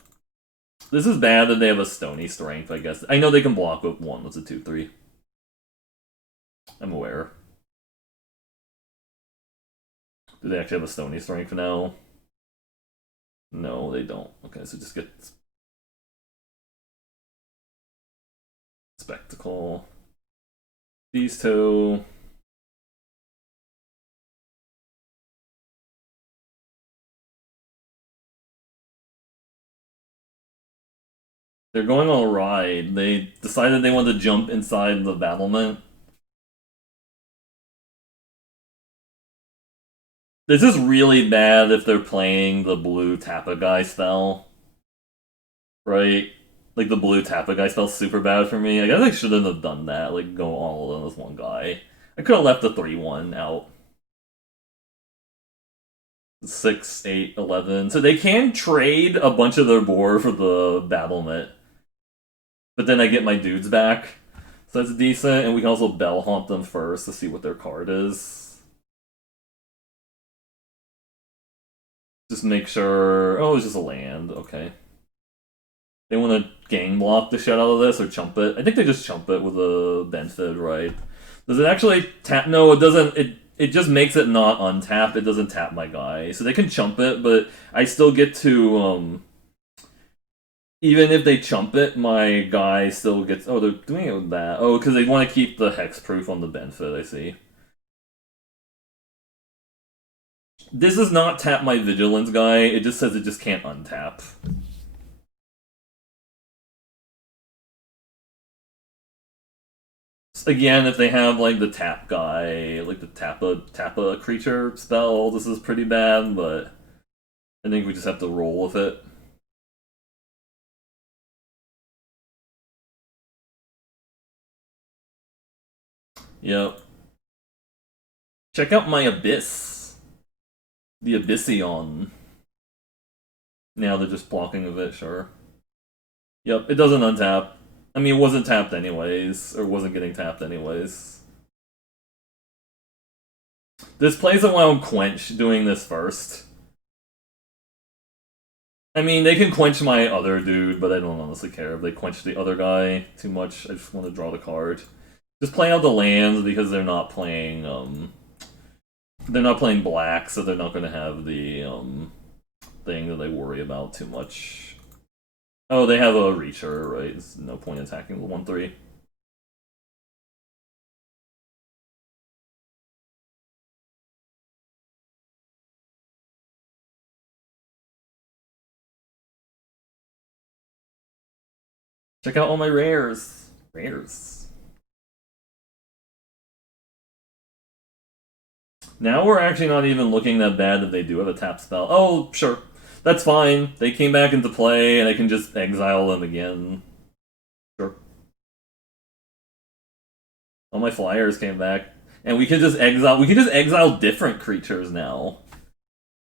This is bad that they have a Stony Strength, I guess. I know they can block with 1. That's a 2/3. I'm aware. Do they actually have a Stony Strength now? No, they don't. Okay, so just get Spectacle. These 2. They're going on a ride. They decided they want to jump inside the battlement. This is really bad if they're playing the blue Tappa guy spell. Right? Like, the blue Tappa guy spell's super bad for me. I guess I shouldn't have done that. Like, go all in with one guy. I could have left the 3/1 out. 6, 8, 11. So they can trade a bunch of their board for the battlement. But then I get my dudes back. So that's decent, and we can also bell haunt them first to see what their card is. Just make sure... Oh, it's just a land. Okay. They want to gang block the shit out of this or chump it. I think they just chump it with a Benfid, right? Does it actually tap? No, it doesn't. It just makes it not untap. It doesn't tap my guy. So they can chump it, but I still get to... even if they chump it, my guy still gets... Oh, they're doing it with that. Oh, because they want to keep the hexproof on the Benfid, I see. This does not tap my Vigilance guy. It just says it just can't untap. Again, if they have like the tap guy, like the tap a creature spell, this is pretty bad, but I think we just have to roll with it. Yep. Check out my Abyss. The Abyssion. Now they're just blocking of it, sure. Yep, it doesn't untap. I mean, it wasn't tapped anyways, or wasn't getting tapped anyways. This plays around Quench doing this first. I mean, they can quench my other dude, but I don't honestly care if they quench the other guy too much. I just want to draw the card. Just play out the lands because they're not playing black, so they're not going to have the thing that they worry about too much. Oh, they have a Reacher, right? There's no point attacking the 1/3. Check out all my rares. Rares. Now we're actually not even looking that bad if they do have a tap spell. Oh, sure. That's fine. They came back into play, and I can just exile them again. Sure. All my flyers came back. And we can just exile different creatures now.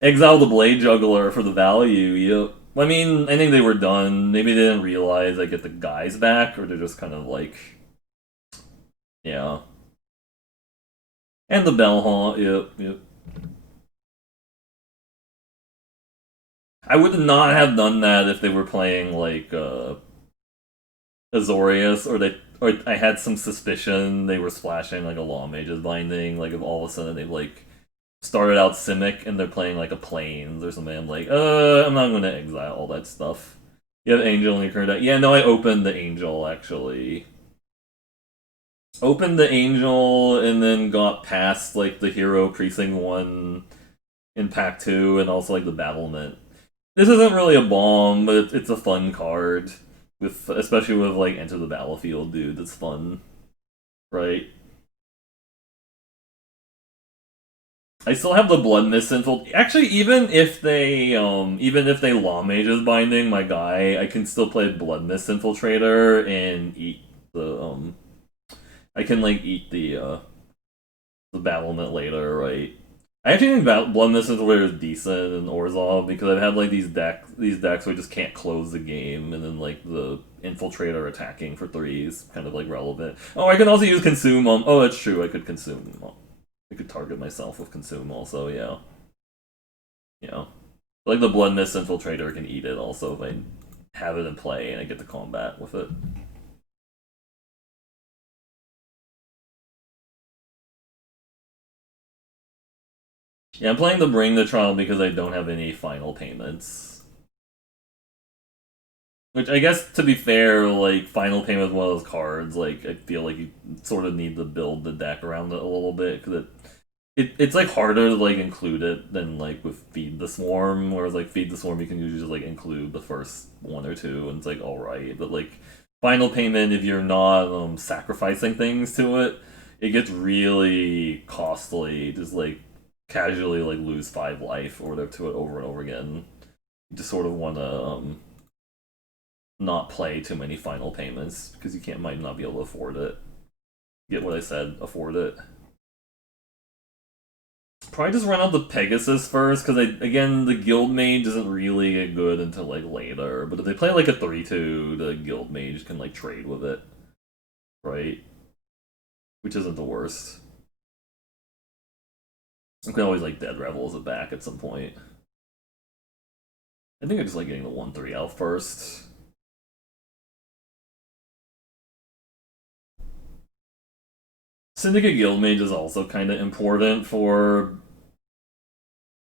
Exile the Blade Juggler for the value, yep. I mean, I think they were done. Maybe they didn't realize I get the guys back, or they're just kind of like... Yeah. And the Bellhaunt, yep. I would not have done that if they were playing, like, Azorius, or I had some suspicion they were splashing, like, a Law Mage's Binding, like, if all of a sudden they, like, started out Simic and they're playing, like, a Plains or something, I'm like, I'm not gonna exile all that stuff. You have Angel in your current deck? Yeah, no, I opened the Angel, actually. Opened the Angel and then got past, like, the Hero Precinct 1 in Pack 2 and also, like, the Battlement. This isn't really a bomb, but it's a fun card. Especially with, like, Enter the Battlefield, dude. That's fun. Right? I still have the Blood Mist Infiltrator. Actually, even if they Law Mage's Binding my guy, I can still play Blood Mist Infiltrator and eat the I can like eat the battlement later, right? I actually think Blood Mist Infiltrator is decent in Orzhov because I've had like these decks where I just can't close the game, and then like the Infiltrator attacking for 3s kind of like relevant. Oh, I can also use Consume. Oh, that's true. I could Consume. I could target myself with Consume also, yeah. Yeah. Like the Blood Mist Infiltrator can eat it also if I have it in play and I get to combat with it. Yeah, I'm playing the Bring the Trial because I don't have any final payments. Which I guess, to be fair, like, final payment is one of those cards, like, I feel like you sort of need to build the deck around it a little bit, because it's like harder to like include it than like with Feed the Swarm, whereas like Feed the Swarm you can usually just like include the first one or two and it's like alright, but like final payment, if you're not sacrificing things to it, it gets really costly. Just like casually like lose 5 life or whatever to it over and over again. You just sort of want to not play too many final payments because you might not be able to afford it. Get what I said? Afford it. Probably just run out the Pegasus first, because again, the Guild Mage isn't really get good until like later. But if they play like a 3/2, the Guild Mage can like trade with it, right? Which isn't the worst. I can always like Dead Revels it back at some point. I think I just like getting the 1/3 out first. Syndicate Guild Mage is also kind of important for,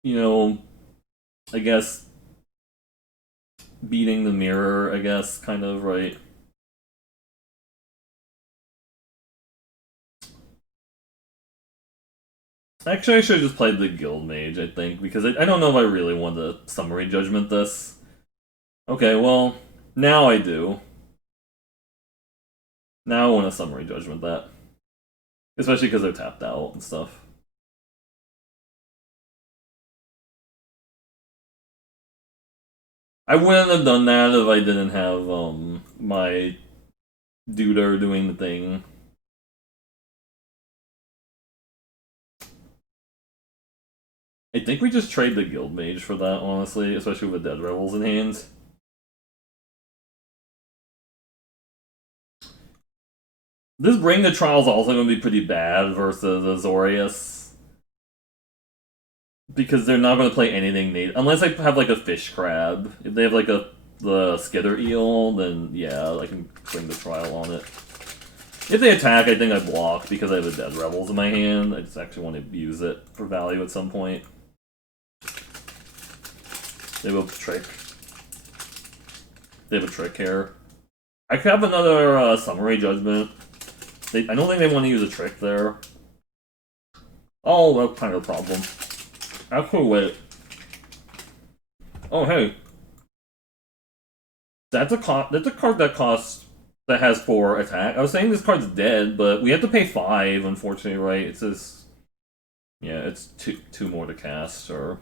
you know, I guess, beating the mirror, I guess, kind of, right? Actually, I should have just played the Guild Mage, I think, because I don't know if I really want to Summary Judgment this. Okay, well, now I do. Now I want to Summary Judgment that. Especially because they're tapped out and stuff. I wouldn't have done that if I didn't have my duder doing the thing. I think we just trade the Guild Mage for that, honestly, especially with Dead Rebels in hand. This Bring the Trial is also going to be pretty bad versus Azorius. Because they're not going to play anything native. Unless they have like a fish crab. If they have like the skitter eel, then yeah, I can bring the trial on it. If they attack, I think I block because I have a Dead Rebels in my hand. I just actually want to use it for value at some point. They have a trick. They have a trick here. I could have another Summary Judgment. I don't think they want to use a trick there. Oh, that's kind of a problem. Actually, wait. Oh, hey. That's a card that costs that has 4 attack. I was saying this card's dead, but we have to pay 5. Unfortunately, right? It's just yeah, it's two more to cast or.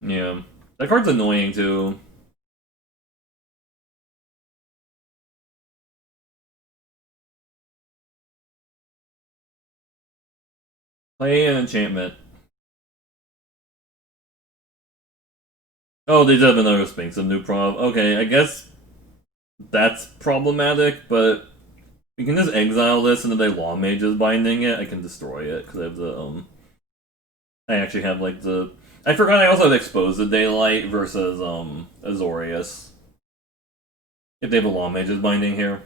Yeah, that card's annoying too. Play an enchantment. Oh, they did have another Sphinx, a new prob. Okay, I guess that's problematic, but we can just exile this, and if they Law Mage is binding it, I can destroy it because I have the I actually have like the. I forgot I also have Expose the Daylight versus Azorius. If they have a Law Mage is binding here.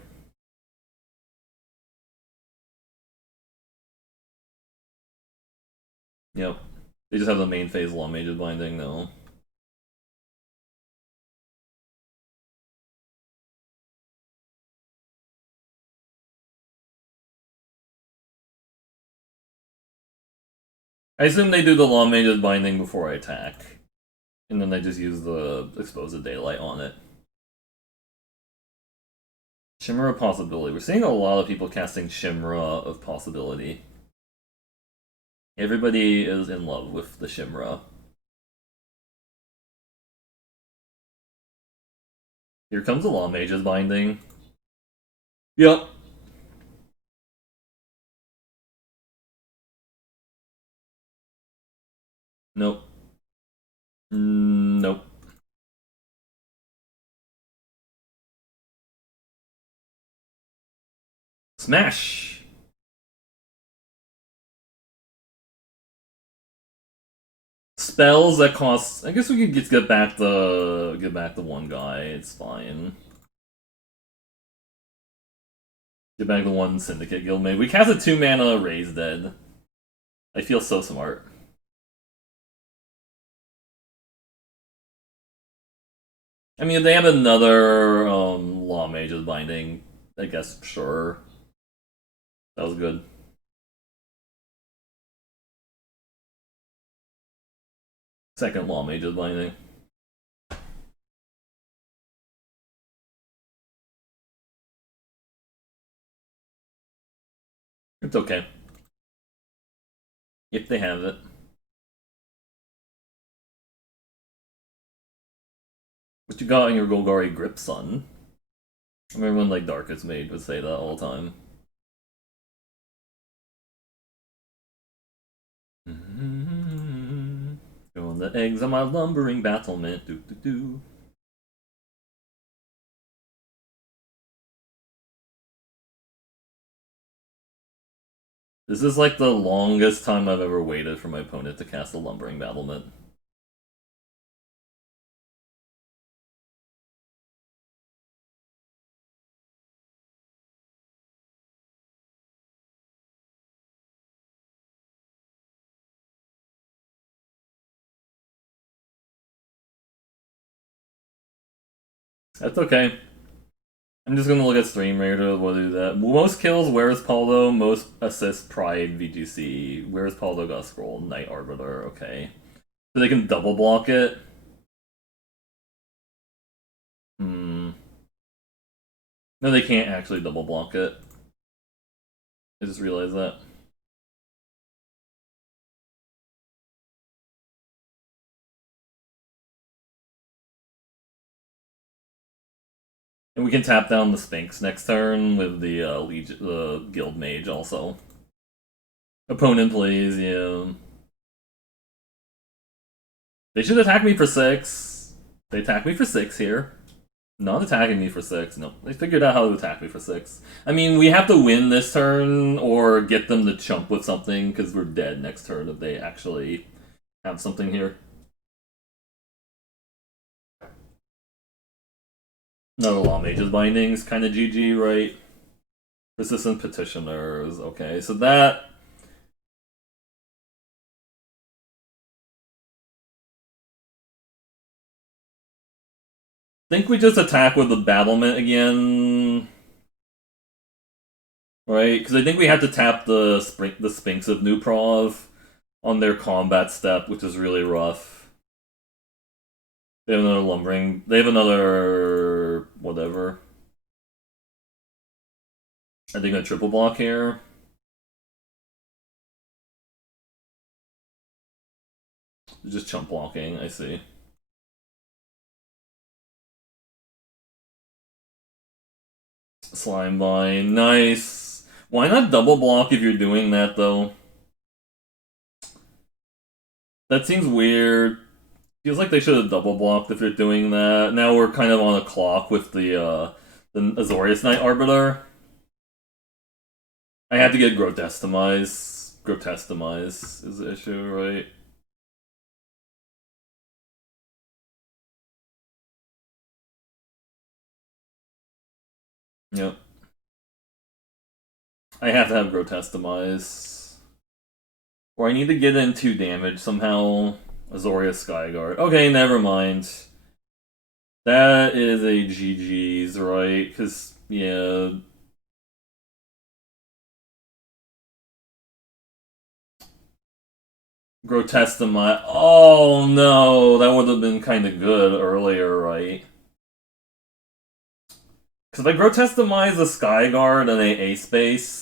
Yep. They just have the main phase Law Mage is binding though. I assume they do the Law Mage's binding before I attack. And then they just use the Expose the Daylight on it. Shimmer of Possibility. We're seeing a lot of people casting Shimmer of Possibility. Everybody is in love with the Shimra. Here comes the Law Mage's binding. Yep. Nope. Nope. Smash! Spells that cost. I guess we could get back the one guy. It's fine. Get back the one Syndicate Guildmate. We cast a 2-mana Raise Dead. I feel so smart. I mean, if they have another Law Mage's binding, I guess sure. That was good. Second Law Mage's binding. It's okay. If they have it. What you got in your Golgari Grip, son? I remember when like Darkest Mage would say that all the time. Throwing the eggs on my lumbering battlement. Doo doo doo. This is like the longest time I've ever waited for my opponent to cast a lumbering battlement. That's okay. I'm just gonna look at stream rate to do that. Most kills, where's Paulo? Most assists, Pride, VGC. Where's Paulo got scroll? Night Arbiter, okay. So they can double block it? Hmm. No, they can't actually double block it. I just realized that. And we can tap down the Sphinx next turn with the the Guild Mage also. Opponent plays, yeah. They should attack me for 6. They attack me for 6 here. Not attacking me for 6. No, they figured out how to attack me for 6. I mean, we have to win this turn or get them to chump with something because we're dead next turn if they actually have something here. No Law Mage's Bindings, kind of GG, right? Persistent Petitioners. Okay, so that. I think we just attack with the Battlement again. Right? Because I think we have to tap the Sphinx of Nuprov on their combat step, which is really rough. They have another Lumbering. They have another. Whatever. Are they going to triple block here? Just chump blocking, I see. Slime Vine, nice. Why not double block if you're doing that, though? That seems weird. Feels like they should have double blocked if they're doing that. Now we're kind of on a clock with the Azorius Knight Arbiter. I have to get Grotestimized. Grotestimized is the issue, right? Yep. I have to have Grotestimized. Or I need to get in 2 damage somehow. Azorius Skyguard. Okay, never mind. That is a GG's, right? Because, yeah. Grotestimized. Oh no, that would have been kind of good earlier, right? Because I Grotestimize the Skyguard and a space.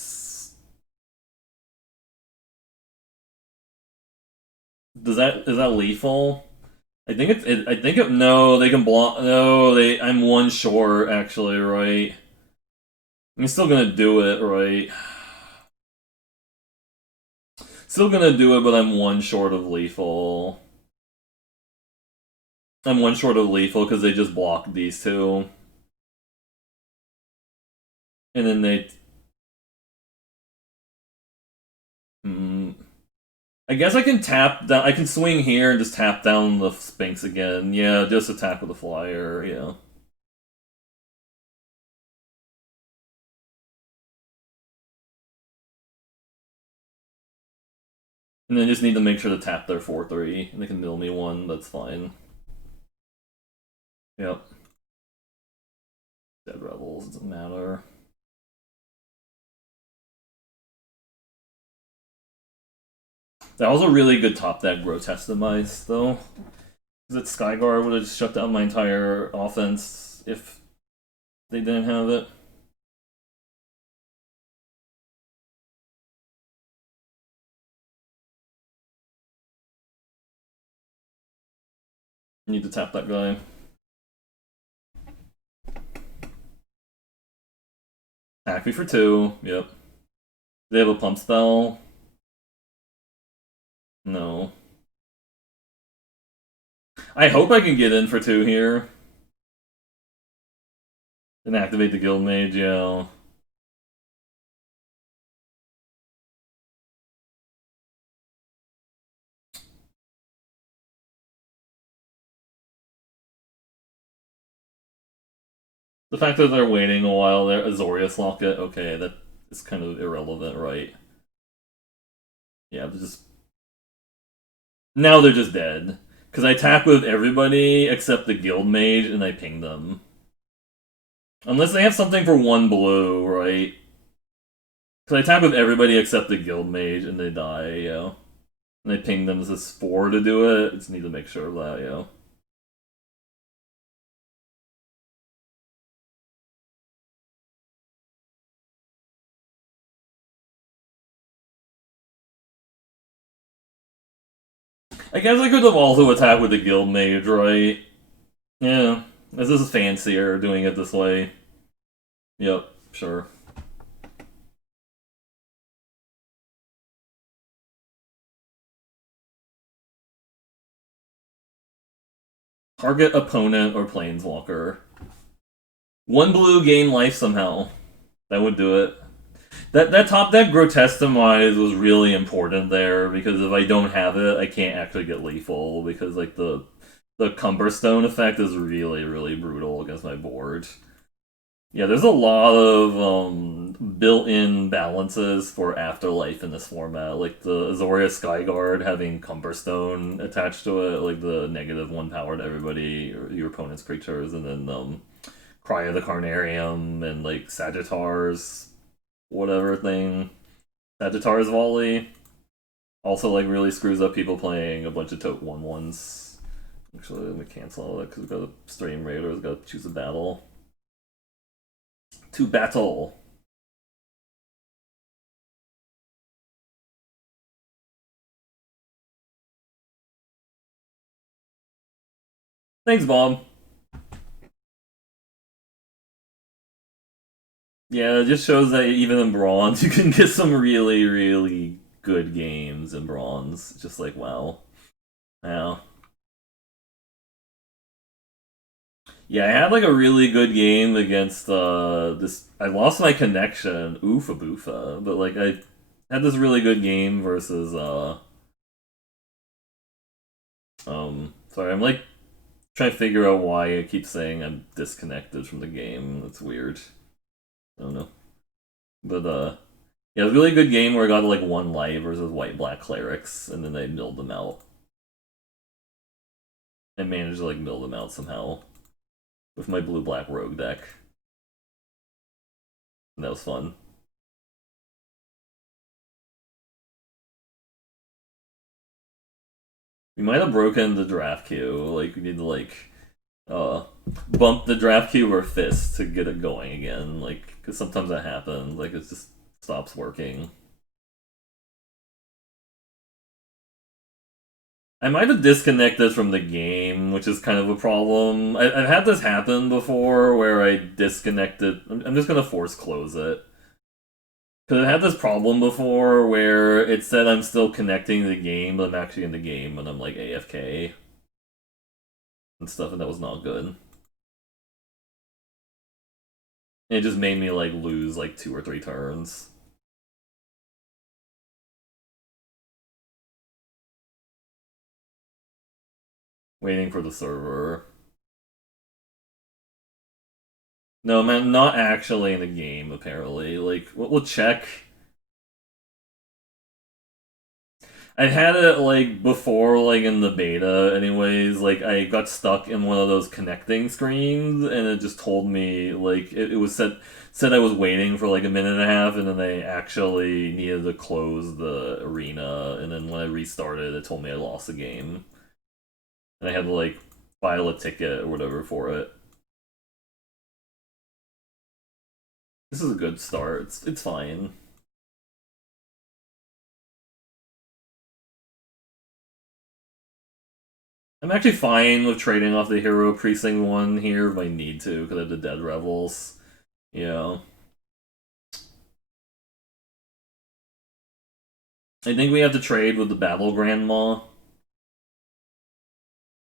Is that lethal? I think no, they can block. No, I'm 1 short actually, right? I'm still gonna do it, right? Still gonna do it, but I'm 1 short of lethal. I'm 1 short of lethal because they just blocked these 2. And then they. I guess I can tap down. I can swing here and just tap down the Sphinx again. Yeah, just attack with the flyer. Yeah. And then just need to make sure to tap their 4/3, and they can mill me 1. That's fine. Yep. Dead Rebels, doesn't matter. That was a really good top deck Grotestimized, though. Because Skyguard would have just shut down my entire offense if they didn't have it. Need to tap that guy. Attack me for 2. Yep. They have a pump spell. No. I hope I can get in for 2 here. And activate the Guild Mage, yeah. The fact that they're waiting a while there, Azorius Locket, okay, that is kind of irrelevant, right? Yeah, now they're just dead. Because I attack with everybody except the Guild Mage and I ping them. Unless they have something for 1 blue, right? Because I attack with everybody except the Guild Mage and they die, yeah. And I ping them as this 4 to do it. Just need to make sure of that, yeah. I guess I could have also attacked with the Guild Mage, right? Yeah. This is fancier doing it this way. Yep, sure. Target opponent or planeswalker. One blue, gain life somehow. That would do it. That top deck Grotesque Demise was really important there because if I don't have it, I can't actually get lethal because like the Cumberstone effect is really really brutal against my board. Yeah, there's a lot of built-in balances for Afterlife in this format, like the Azoria Skyguard having Cumberstone attached to it, like the -1 power to everybody, or your opponent's creatures, and then Cry of the Carnarium and like Sagittars, whatever thing, Sagittars Volley. Also, like really screws up people playing a bunch of tote 1/1s. Actually, let me cancel all that because we got a Stream Raiders, got to choose a battle. To battle. Thanks, Bob. Yeah, it just shows that even in bronze, you can get some really, really good games in bronze. Just like, wow. Yeah. Yeah, I had like a really good game against this. I lost my connection, oofa boofa, but like I had this really good game versus sorry, I'm like trying to figure out why I keep saying I'm disconnected from the game. That's weird. I don't know. But yeah, it was a really good game where I got like one life versus white black clerics, and then they milled them out. I managed to like mill them out somehow with my blue black rogue deck. And that was fun. We might have broken the draft queue. Like we need to like uh bump the draft queue or fist to get it going again. Like because sometimes that happens. Like it just stops working. I might have disconnected from the game, which is kind of a problem. I've had this happen before where I disconnected. I'm just gonna force close it. Because I had this problem before where it said I'm still connecting to the game, but I'm actually in the game and I'm like AFK and stuff, and that was not good. It just made me like lose like 2 or 3 turns. Waiting for the server. No, man, not actually in the game, apparently. Like, we'll check. I had it like before, like in the beta, anyways. Like I got stuck in one of those connecting screens, and it just told me like it was said I was waiting for like a minute and a half, and then they actually needed to close the arena, and then when I restarted, it told me I lost the game, and I had to like file a ticket or whatever for it. This is a good start. It's fine. I'm actually fine with trading off the hero precinct one here if I need to, because I have the dead revels. Yeah. I think we have to trade with the Battle Grandma.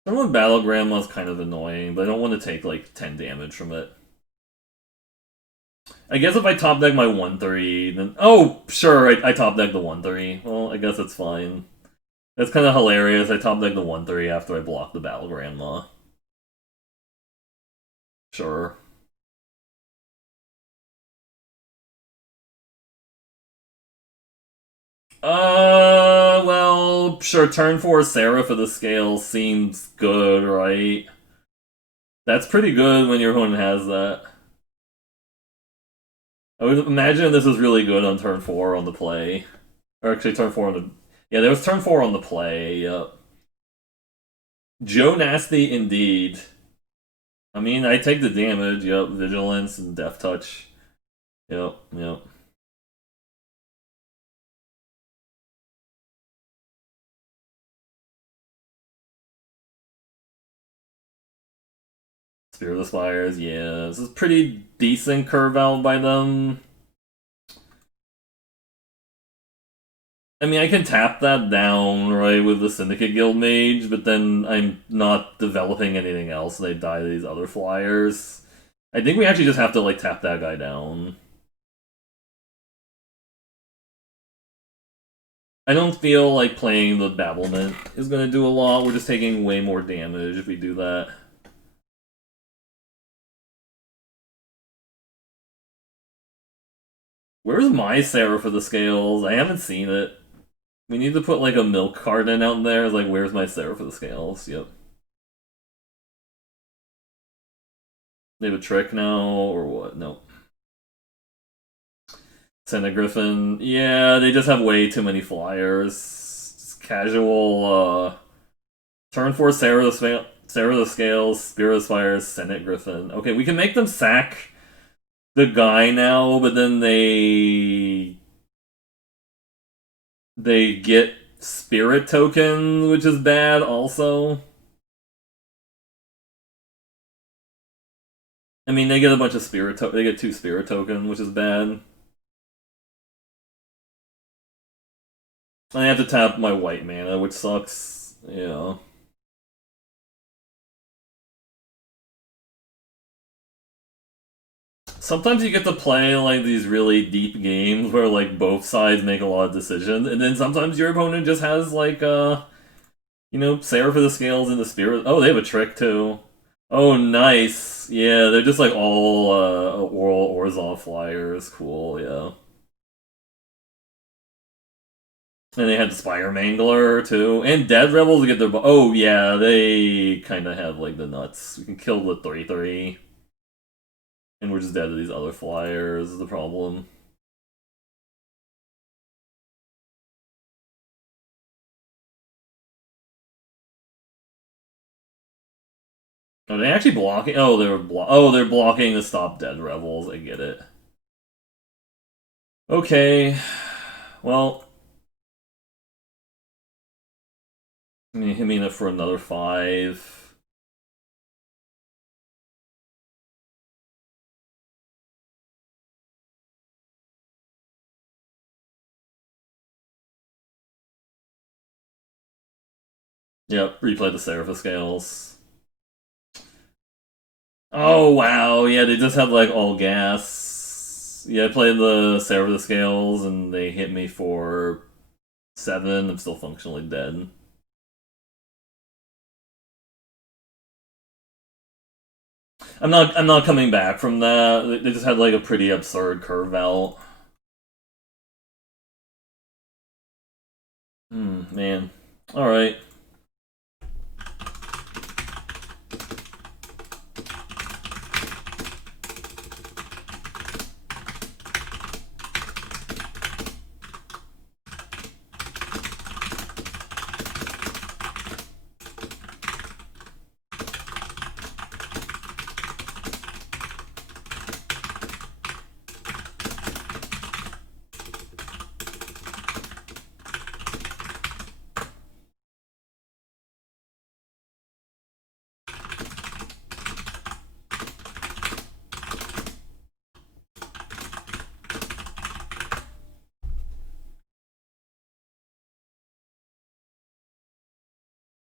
Someone Battle Grandma's kind of annoying, but I don't want to take like 10 damage from it. I guess if I top deck my 1/3, then. Oh, sure, I top deck the 1/3. Well, I guess it's fine. That's kind of hilarious. I top deck the 1/3 after I block the Battle Grandma. Sure. Well, sure, turn 4 Seraph for the scale seems good, right? That's pretty good when your opponent has that. I would imagine this is really good on turn 4 on the play. Or actually, turn 4 on the. Yeah, there was turn 4 on the play, yep. Joe Nasty indeed. I mean, I take the damage, yep. Vigilance and Death Touch. Yep, yep. Spirit of the Spires, yeah. This is pretty decent curve out by them. I mean, I can tap that down, right, with the Syndicate Guild Mage, but then I'm not developing anything else, and they die to these other flyers. I think we actually just have to, like, tap that guy down. I don't feel like playing the Babblement is gonna do a lot. We're just taking way more damage if we do that. Where's my Seraph for the Scales? I haven't seen it. We need to put like a milk carton out there. Like, where's my Seraph for the Scales? Yep. They have a trick now, or what? Nope. Senna Griffin. Yeah, they just have way too many flyers. Just casual, turn 4 Sarah the Scales, Spirit of Spires, Senate Griffin. Okay, we can make them sack the guy now, but then they get spirit token, which is bad also. I mean, they get a bunch of they get 2 spirit token, which is bad. I have to tap my white mana, which sucks. Yeah. Sometimes you get to play like these really deep games where like both sides make a lot of decisions, and then sometimes your opponent just has like Seraph of the Scales and the Spirit. Oh, they have a trick too. Oh, nice. Yeah, they're just like all oral Orzhov flyers. Cool, yeah. And they had the Spire Mangler too, and Dead Rebels to get their. Oh yeah, they kind of have like the nuts. We can kill the 3/3, and we're just dead to these other flyers. Is the problem? Are they actually blocking? Oh, they're blocking to stop Dead Rebels. I get it. Okay, well, I mean, hit me up for another 5. Yep, replay the Seraph Scales. Oh wow, yeah, they just had like all gas. Yeah, I played the Seraph Scales and they hit me for 7. I'm still functionally dead. I'm not coming back from that. They just had like a pretty absurd curve out. Man. Alright.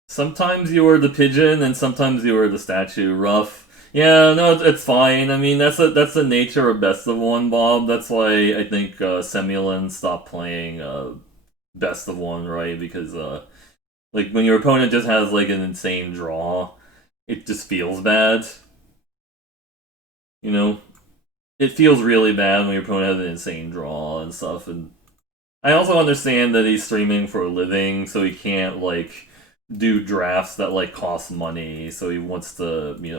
Sometimes you were the pigeon, and sometimes you were the statue. Rough. Yeah, no, it's fine. I mean, that's the nature of best of one, Bob. That's why I think Semulin stopped playing best of one, right? Because like when your opponent just has like an insane draw, it just feels bad. You know, it feels really bad when your opponent has an insane draw and stuff. And I also understand that he's streaming for a living, so he can't like do drafts that like cost money. So he wants to, he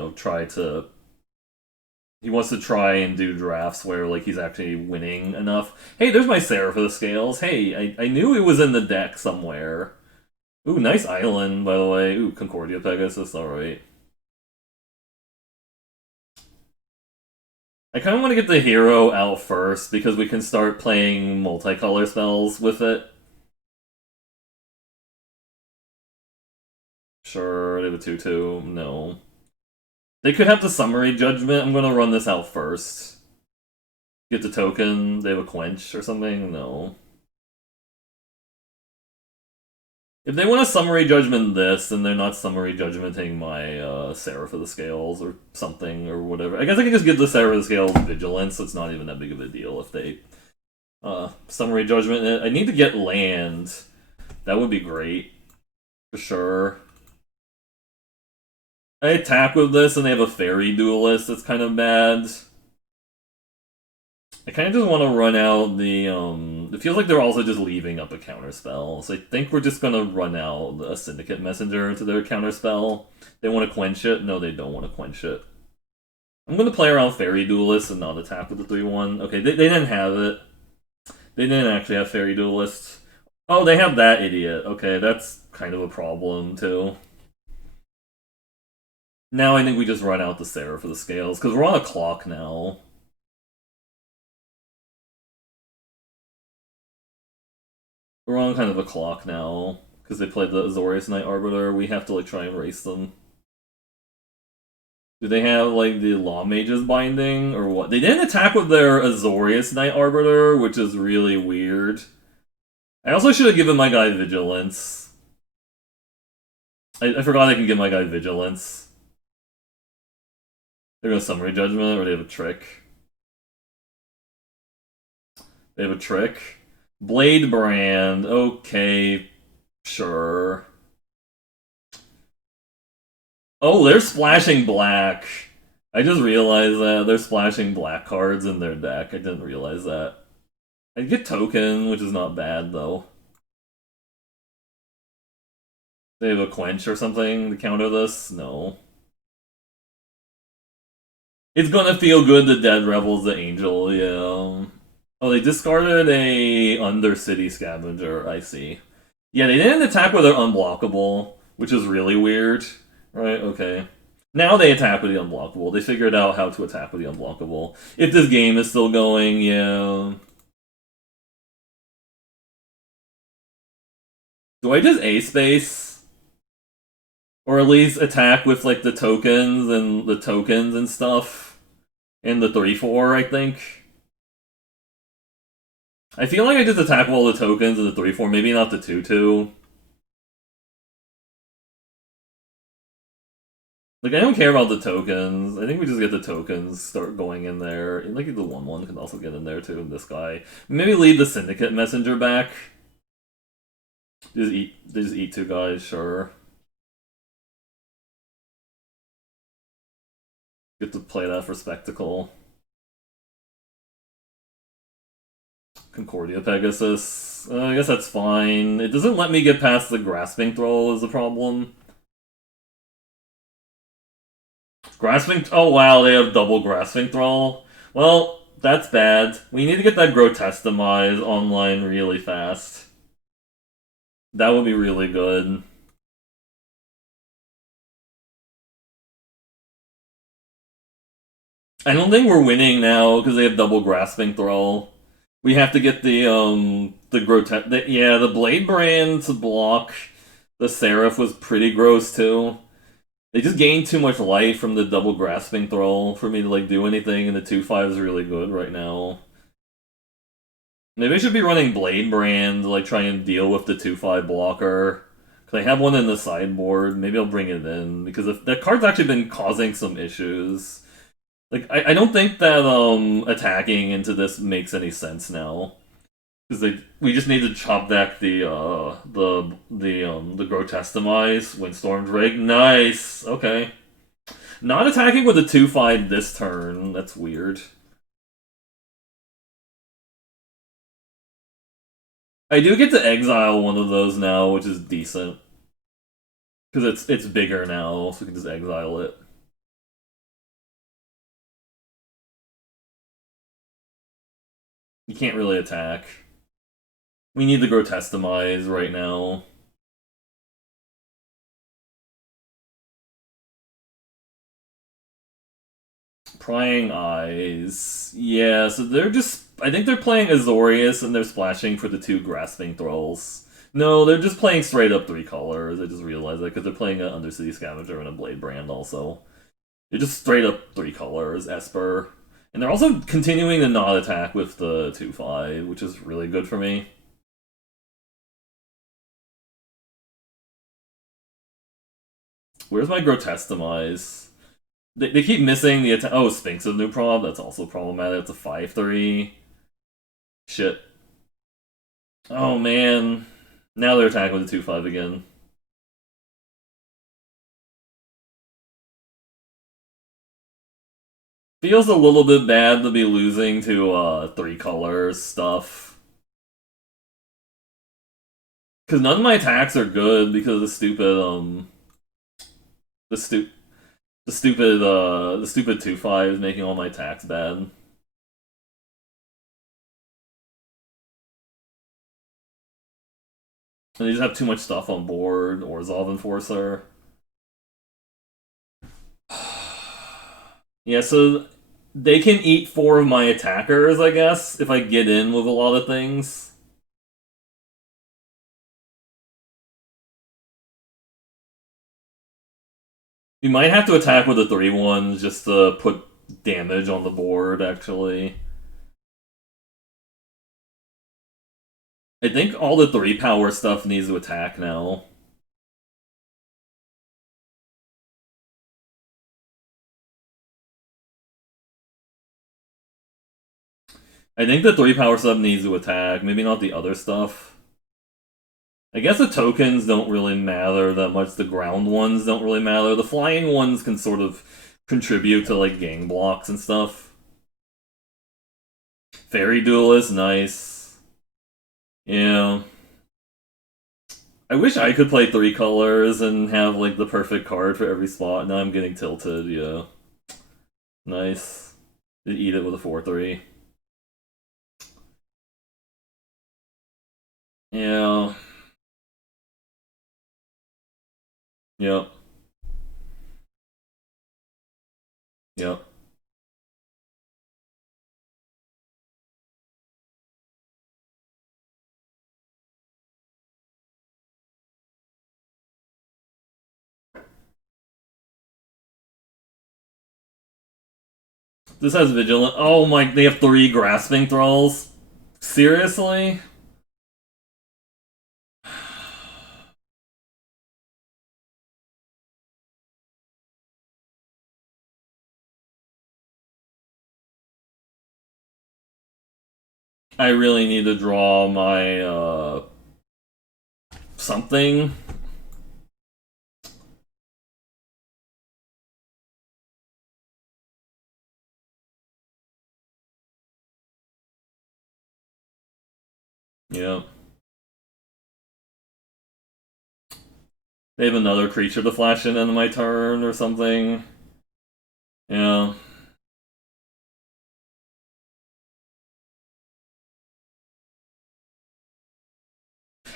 wants to try and do drafts where like he's actually winning enough. Hey, there's my Seraph of the Scales. Hey, I knew it was in the deck somewhere. Ooh, nice island, by the way. Ooh, Concordia Pegasus, alright. I kind of want to get the hero out first because we can start playing multicolor spells with it. Sure, they have a 2/2. No. They could have the summary judgment. I'm gonna run this out first. Get the token. They have a quench or something? No. If they want to summary judgment this, then they're not summary judgmenting my Seraph of the Scales or something or whatever. I guess I can just give the Seraph of the Scales vigilance, so it's not even that big of a deal if they summary judgment it. I need to get land. That would be great. For sure. I attack with this and they have a fairy duelist. That's kind of bad. I kind of just want to run out the, It feels like they're also just leaving up a counterspell. So I think we're just gonna run out a Syndicate Messenger to their counterspell. They want to quench it? No, they don't want to quench it. I'm gonna play around Fairy Duelist and not attack with the 3-1. Okay, they didn't have it. They didn't actually have Fairy Duelist. Oh, they have that idiot. Okay, that's kind of a problem, too. Now I think we just run out the Seraph for the Scales, because we're on a clock now. We're on kind of a clock now, because they played the Azorius Knight Arbiter. We have to, like, try and race them. Do they have, like, the Law Mage's Binding, or what? They didn't attack with their Azorius Knight Arbiter, which is really weird. I also should have given my guy Vigilance. I forgot I can give my guy Vigilance. They're gonna Summary Judgment, or they have a Trick. They have a Trick. Blade Brand, okay, sure. Oh, they're splashing black. I just realized that. They're splashing black cards in their deck. I didn't realize that. I get Token, which is not bad, though. They have a Quench or something to counter this? No. It's gonna feel good the Dead Rebel's the Angel, yeah. Oh, they discarded a Undercity Scavenger, I see. Yeah, they didn't attack with their Unblockable, which is really weird. Right, okay. Now they attack with the Unblockable. They figured out how to attack with the Unblockable. If this game is still going, yeah. Do I just A-Space? Or at least attack with, like, the tokens and stuff? And the 3-4, I think? I feel like I just attack with all the tokens and the 3-4, maybe not the 2-2. Like, I don't care about the tokens. I think we just get the tokens, start going in there. Like, the 1-1 can also get in there, too, this guy. Maybe leave the Syndicate Messenger back. They just eat 2 guys, sure. Get to play that for spectacle. Concordia Pegasus. I guess that's fine. It doesn't let me get past the Grasping Thrall is the problem. Grasping... Oh wow, they have double Grasping Thrall. Well, that's bad. We need to get that Grotesque Demise online really fast. That would be really good. I don't think we're winning now because they have double Grasping Thrall. We have to get the grotesque. Yeah, the Blade Brand to block the Seraph was pretty gross too. They just gained too much life from the double Grasping Thrall for me to like do anything, and the 2-5 is really good right now. Maybe I should be running Blade Brand to like try and deal with the 2-5 blocker. Cause I have one in the sideboard. Maybe I'll bring it in because that card's actually been causing some issues. Like, I don't think that attacking into this makes any sense now, because we just need to chop back the Grotesque Demise, Windstorm Drake. Nice, okay. Not attacking with a 2-5 this turn. That's weird. I do get to exile one of those now, which is decent, because it's bigger now, so we can just exile it. You can't really attack. We need the Grotesque Demise right now. Prying Eyes. Yeah, so they're just... I think they're playing Azorius and they're splashing for the 2 Grasping Thralls. No, they're just playing straight up 3 colors. I just realized that because they're playing an Undercity Scavenger and a Blade Brand also. You're just straight up 3 colors, Esper. And they're also continuing to not attack with the 2/5, which is really good for me. Where's my Grotesque Demise? They keep missing the attack. Oh, Sphinx of New Prob, that's also problematic. It's a 5/3. Shit. Oh man. Now they're attacking with the 2/5 again. Feels a little bit bad to be losing to 3 colors stuff. Because none of my attacks are good because of the stupid the stu the stupid 2/5 is making all my attacks bad. And they just have too much stuff on board, or Zolve Enforcer. Yeah, so they can eat 4 of my attackers, I guess, if I get in with a lot of things. You might have to attack with the 3/1s just to put damage on the board, actually. I think all the 3-power stuff needs to attack now. I think the 3-power stuff needs to attack, maybe not the other stuff. I guess the tokens don't really matter that much, the ground ones don't really matter. The flying ones can sort of contribute to, like, gang blocks and stuff. Fairy Duelist, nice. Yeah. I wish I could play 3 colors and have, like, the perfect card for every spot. Now I'm getting tilted, yeah. Nice. Eat it with a 4/3. Yeah. Yep. Yep. This has Vigilant. Oh my, they have 3 Grasping Thralls? Seriously? I really need to draw my, something. Yeah. They have another creature to flash in on my turn or something. Yeah.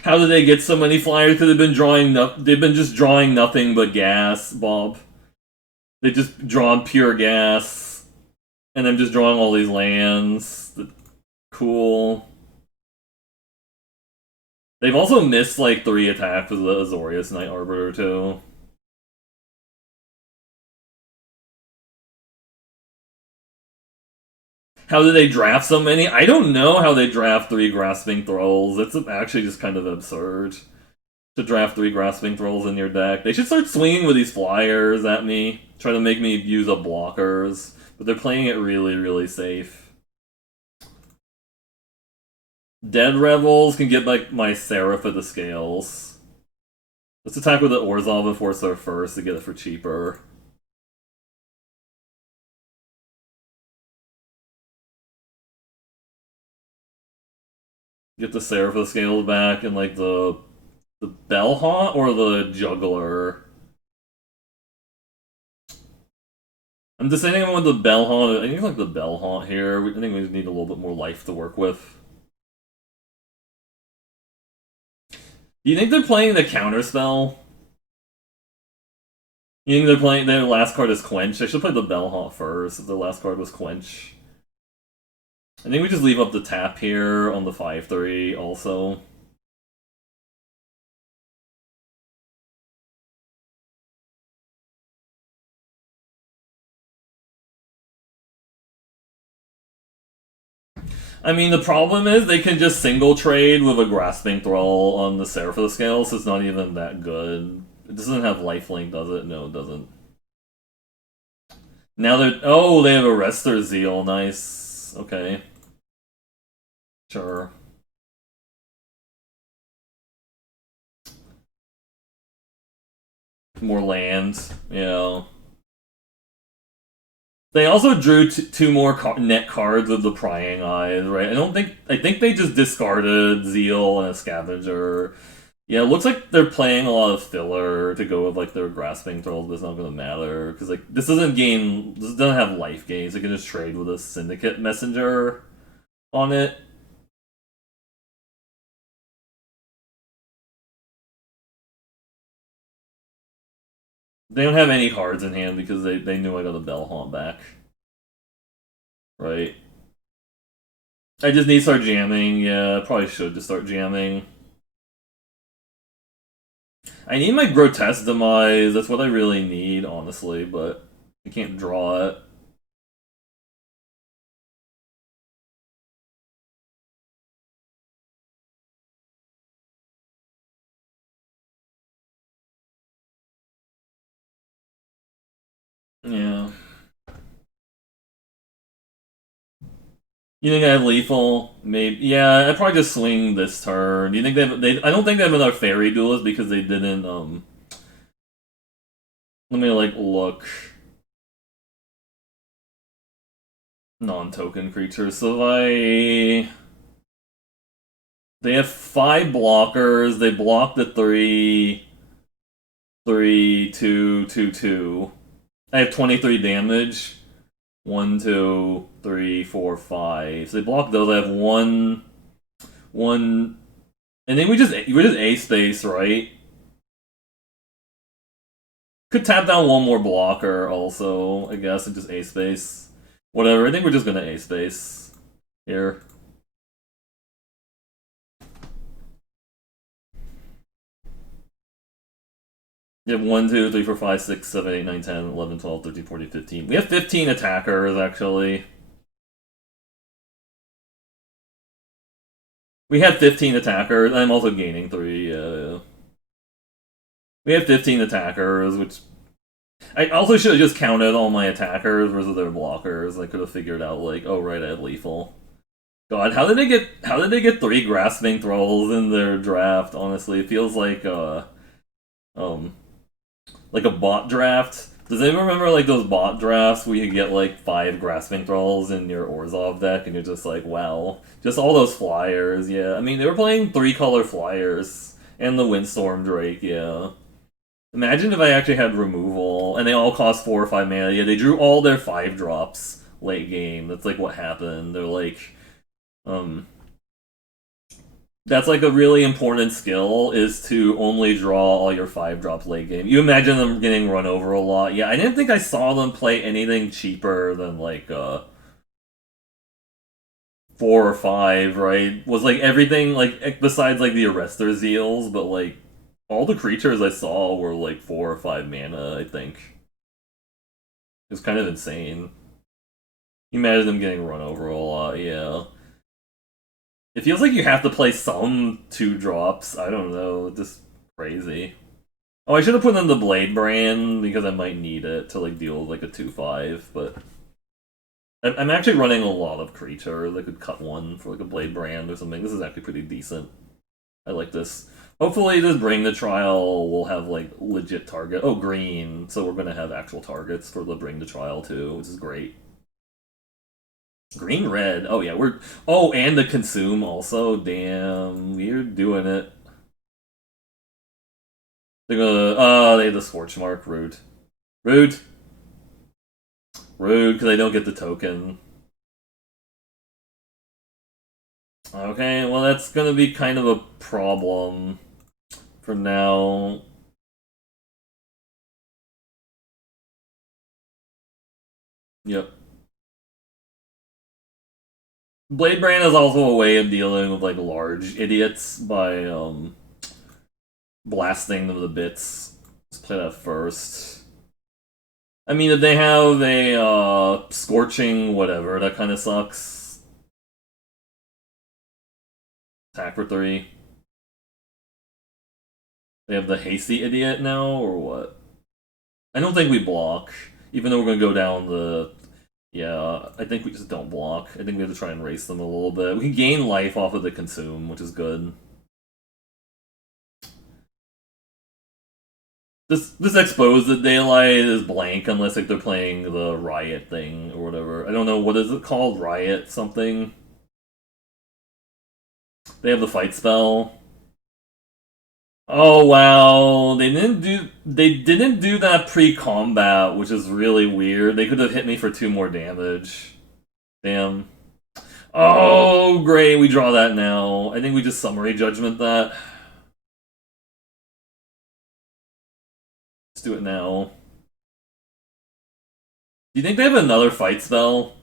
How did they get so many flyers? Because they've been just drawing nothing but gas, Bob. They just drawn pure gas, and I'm just drawing all these lands. Cool. They've also missed like 3 attacks with the Azorius Knight Arbiter too. How did they draft so many? I don't know how they draft 3 Grasping Thralls. It's actually just kind of absurd to draft 3 Grasping Thralls in your deck. They should start swinging with these flyers at me, trying to make me use up blockers, but they're playing it really, really safe. Dead Rebels can get like my Seraph at the Scales. Let's attack with the Orzhov Enforcer first to get it for cheaper. Get the Seraph of the Scales back and like the Bellhaunt or the Juggler. I'm deciding on the Bellhaunt. I think like the Bellhaunt here. I think we need a little bit more life to work with. Do you think they're playing the counterspell? You think they're playing their last card is Quench? They should play the Bellhaunt first if their last card was Quench. I think we just leave up the tap here on the 5/3 also. I mean, the problem is they can just single trade with a Grasping Thrall on the Seraph of the Scales, so it's not even that good. It doesn't have lifelink, does it? No, it doesn't. Now they're... Oh, they have Arrestor Zeal. Nice. Okay. Sure. More lands. Yeah. They also drew two more net cards with the Prying Eyes, right? I think they just discarded Zeal and a Scavenger. Yeah, it looks like they're playing a lot of filler to go with like their Grasping Trolls, but it's not gonna matter because like this doesn't have life gains. They can just trade with a Syndicate Messenger on it. They don't have any cards in hand because they knew I got a Bell Haunt back. Right. I just need to start jamming. Yeah, I probably should just start jamming. I need my Grotesque Demise. That's what I really need, honestly, but I can't draw it. Yeah. You think I have lethal? Maybe. Yeah, I'd probably just swing this turn. Do you think they? I don't think they have another fairy duelist because they didn't. Let me like look. Non-token creatures. So they have 5 blockers. They block the 3, 3, 2, 2, 2. I have 23 damage. 1, 2, 3, 4, 5. So they block those. I have one, and then we just A space, right? Could tap down one more blocker also, I guess, and just A space. Whatever. I think we're just gonna A space here. You have 1, 2, 3, 4, 5, 6, 7, 8, 9, 10, 11, 12, 13, 14, 15. We have 15 attackers, actually. We have 15 attackers. I'm also gaining 3. We have 15 attackers, which I also should have just counted all my attackers versus their blockers. I could have figured out like, oh right, I have lethal. God, how did they get 3 grasping thralls in their draft? Honestly, it feels um like a bot draft. Does anyone remember like those bot drafts where you get like 5 grasping thralls in your Orzhov deck and you're just like, wow, just all those flyers. Yeah, I mean they were playing 3-color flyers and the Windstorm Drake. Yeah. Imagine if I actually had removal and they all cost 4 or 5 mana. Yeah, they drew all their 5 drops late game. That's like what happened. They're like, um, that's like a really important skill is to only draw all your 5 drops late game. You imagine them getting run over a lot. Yeah, I didn't think I saw them play anything cheaper than like 4 or 5. Right? Was like everything like besides like the Arrestor Zeals, but like all the creatures I saw were like 4 or 5 mana, I think. It was kind of insane. You imagine them getting run over a lot, yeah. It feels like you have to play some 2 drops. I don't know, just crazy. Oh, I should have put in the Blade Brand because I might need it to like deal with like a 2/5, but I'm actually running a lot of creatures. I could cut one for like a Blade Brand or something. This is actually pretty decent. I like this. Hopefully this Bring the Trial will have like legit target. Oh, green. So we're gonna have actual targets for the Bring the Trial too, which is great. Green red. Oh yeah, we're oh and the consume also. Damn, we're doing it. They're gonna they have the scorch mark. Rude. Rude. Rude, because I don't get the token. Okay, well that's gonna be kind of a problem for now. Yep. Blade Brand is also a way of dealing with like large idiots by blasting them to bits. Let's play that first. I mean, if they have a scorching whatever, that kind of sucks. Attack for 3. They have the hasty idiot now, or what? I don't think we block, even though we're gonna go down the. Yeah, I think we just don't block. I think we have to try and race them a little bit. We can gain life off of the consume, which is good. This expose the daylight is blank unless like they're playing the riot thing or whatever. I don't know what is it called, riot something. They have the fight spell. Oh wow, they didn't do that pre-combat, which is really weird. They could have hit me for 2 more damage. Damn. Oh great, we draw that now. I think we just summary judgment that. Let's do it now. Do you think they have another fight spell?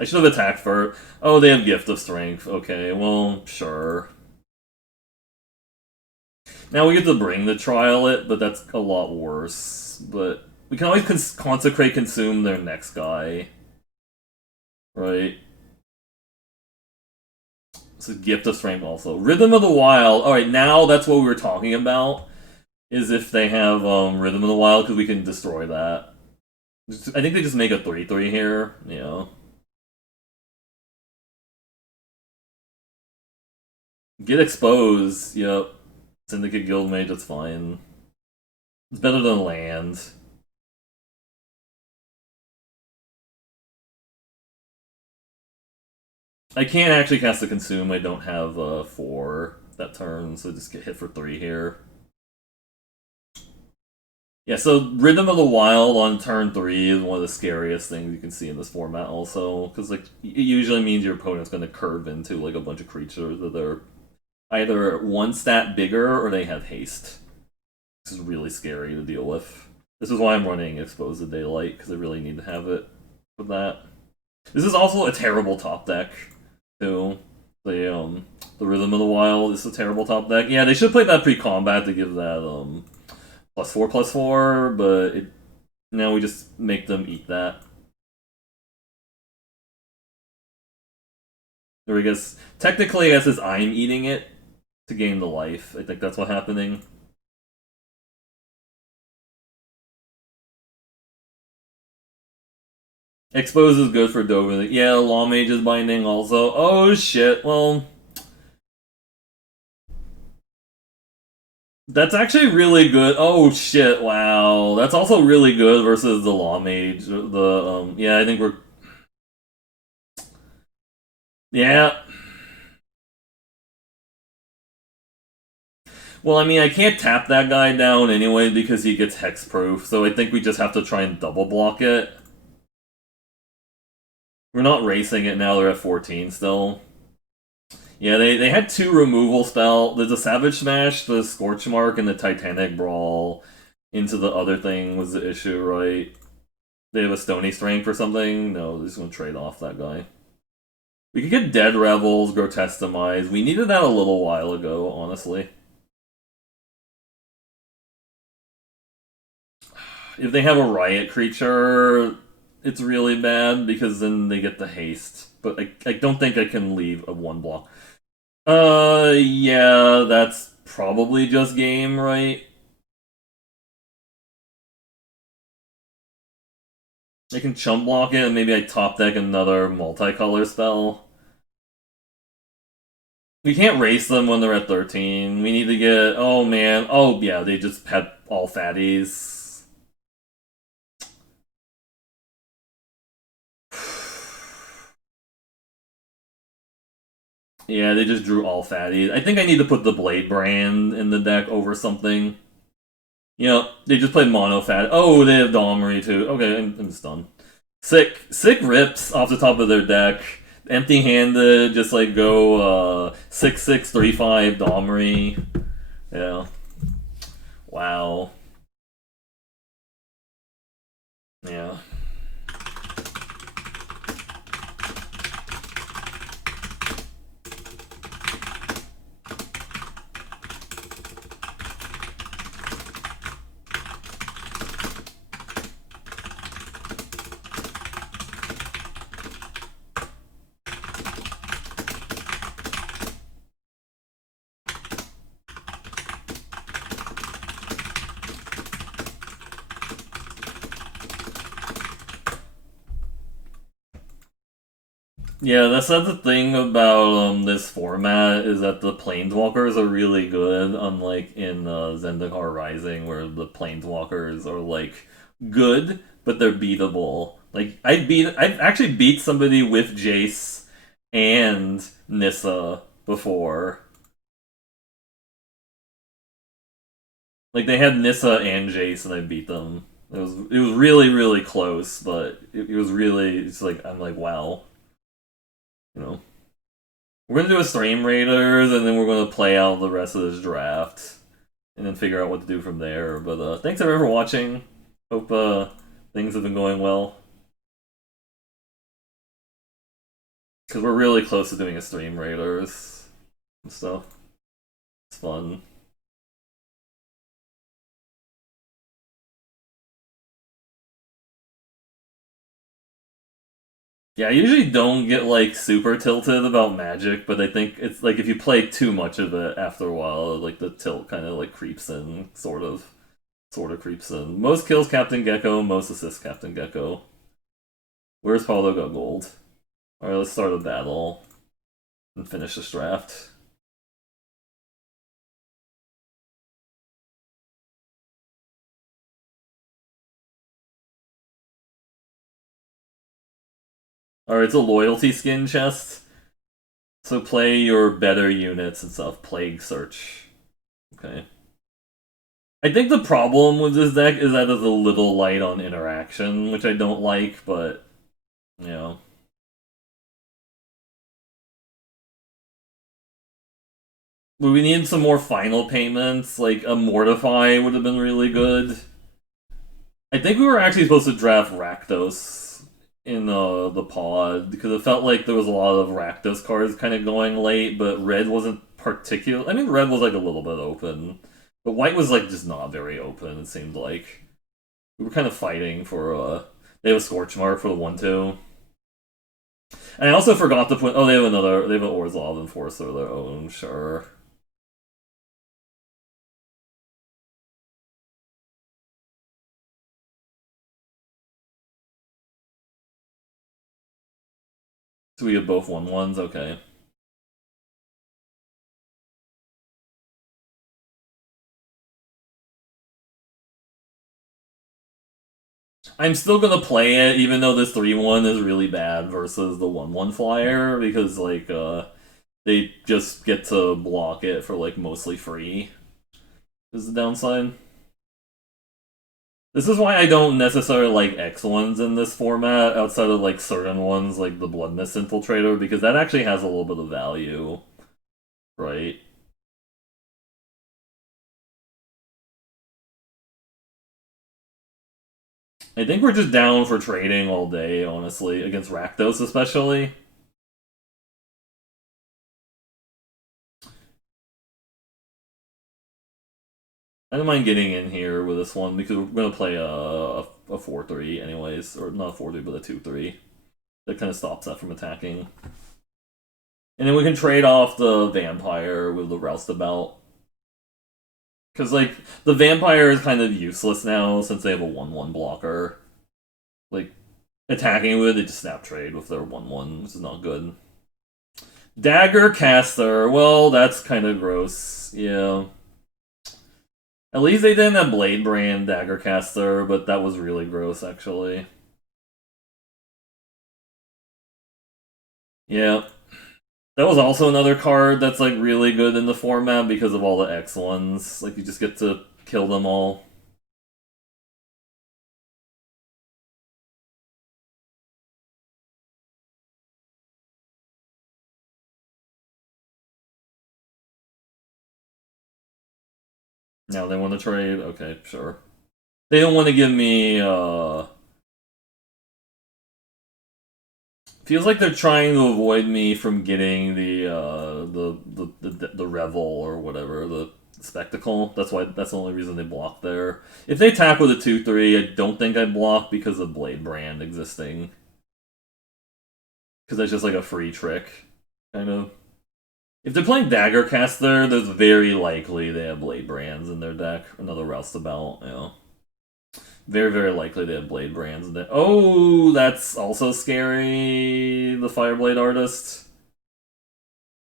I should have attacked for. Oh, they have Gift of Strength. Okay, well, sure. Now we get to bring the trial it, but that's a lot worse. But we can always consecrate consume their next guy. Right? So Gift of Strength also. Rhythm of the Wild. Alright, now that's what we were talking about. Is if they have Rhythm of the Wild, because we can destroy that. I think they just make a 3/3 here. Yeah. Get exposed. Yep. Syndicate Guildmage, that's fine. It's better than land. I can't actually cast the Consume. I don't have 4 that turn, so just get hit for 3 here. Yeah, so Rhythm of the Wild on turn 3 is one of the scariest things you can see in this format also, because like it usually means your opponent's going to curve into like a bunch of creatures that are either 1 stat bigger or they have haste. This is really scary to deal with. This is why I'm running Expose the Daylight, because I really need to have it for that. This is also a terrible top deck, too. The Rhythm of the Wild is a terrible top deck. Yeah, they should play that pre-combat to give that +4/+4, but now we just make them eat that. Or I guess, technically, I guess I'm eating it to gain the life. I think that's what's happening. Expose is good for Dover. Yeah, Law Mage is binding also. Oh shit, well. That's actually really good. Oh shit, wow. That's also really good versus the Law Mage. Yeah, I think we're. Yeah. Well, I mean, I can't tap that guy down anyway because he gets hexproof, so I think we just have to try and double block it. We're not racing it now, they're at 14 still. Yeah, they had 2 removal spell. There's a Savage Smash, the Scorch Mark, and the Titanic Brawl into the other thing was the issue, right? They have a Stony Strength or something? No, they're just gonna trade off that guy. We could get Dead Rebels, Grotesque Demise. We needed that a little while ago, honestly. If they have a Riot creature, it's really bad because then they get the haste. But I don't think I can leave a 1 block. Yeah, that's probably just game, right? I can chump block it and maybe I top deck another multicolor spell. We can't race them when they're at 13. We need to get. Oh man. Oh yeah, they just had all fatties. Yeah, they just drew all fatties. I think I need to put the Blade Brand in the deck over something. You know, they just played mono fat. Oh, they have Domri too. Okay, I'm just done. Sick rips off the top of their deck. Empty handed, just like go 6/6/3/5 Domri. Yeah. Wow. Yeah. Yeah, that's not the thing about this format is that the planeswalkers are really good, unlike in Zendikar Rising, where the planeswalkers are like good, but they're beatable. Like I've actually beat somebody with Jace and Nissa before. Like they had Nissa and Jace, and I beat them. It was really really close, but it was really it's like I'm like wow, you know. We're gonna do a stream raiders, and then we're gonna play out the rest of this draft, and then figure out what to do from there. But thanks everyone for watching. Hope things have been going well, because we're really close to doing a stream raiders and stuff. It's fun. Yeah, I usually don't get like super tilted about Magic, but I think it's like if you play too much of it after a while, like the tilt kind of like creeps in, sort of creeps in. Most kills Captain Gecko, most assists Captain Gecko. Where's Paulo got gold? All right, let's start a battle and finish this draft. All right, it's a loyalty skin chest. So play your better units and stuff. Plague Search. Okay. I think the problem with this deck is that it's a little light on interaction, which I don't like, but you know. But we need some more final payments. Like a Mortify would have been really good. I think we were actually supposed to draft Rakdos in the pod because it felt like there was a lot of Rakdos cards kind of going late, but red wasn't particular. I mean, red was like a little bit open, but white was like just not very open. It seemed like we were kind of fighting for. They have a Scorch Mark for the 1/2. And I also forgot to put. Oh, they have another. They have an Orzhov Enforcer of their own. Sure. So we have both 1/1s. Okay. I'm still gonna play it, even though this 3/1 is really bad versus the 1/1 flyer, because like they just get to block it for like mostly free. Is the downside. This is why I don't necessarily like X ones in this format, outside of like certain ones like the Blood Mist Infiltrator, because that actually has a little bit of value, right? I think we're just down for trading all day, honestly, against Rakdos especially. I don't mind getting in here with this one because we're gonna play a 4/3 anyways, or not a 4/3 but a 2/3. That kind of stops that from attacking. And then we can trade off the vampire with the roustabout. Because like the vampire is kind of useless now since they have a 1/1 blocker. Like attacking with it, they just snap trade with their 1/1, which is not good. Dagger caster. Well, that's kind of gross. Yeah. At least they didn't have Blade Brand Dagger Caster, but that was really gross, actually. Yeah. That was also another card that's, like, really good in the format because of all the X ones. Like, you just get to kill them all. Now they want to trade? Okay, sure. They don't want to give me, Feels like they're trying to avoid me from getting the revel or whatever, the spectacle. That's the only reason they block there. If they attack with a 2/3, I don't think I block because of Blade Brand existing. Because that's just like a free trick, kind of. If they're playing Dagger Caster, there's very likely they have Blade Brands in their deck. Another Roustabout, yeah. Very, very likely they have Blade Brands. Oh, that's also scary. The Fireblade artist.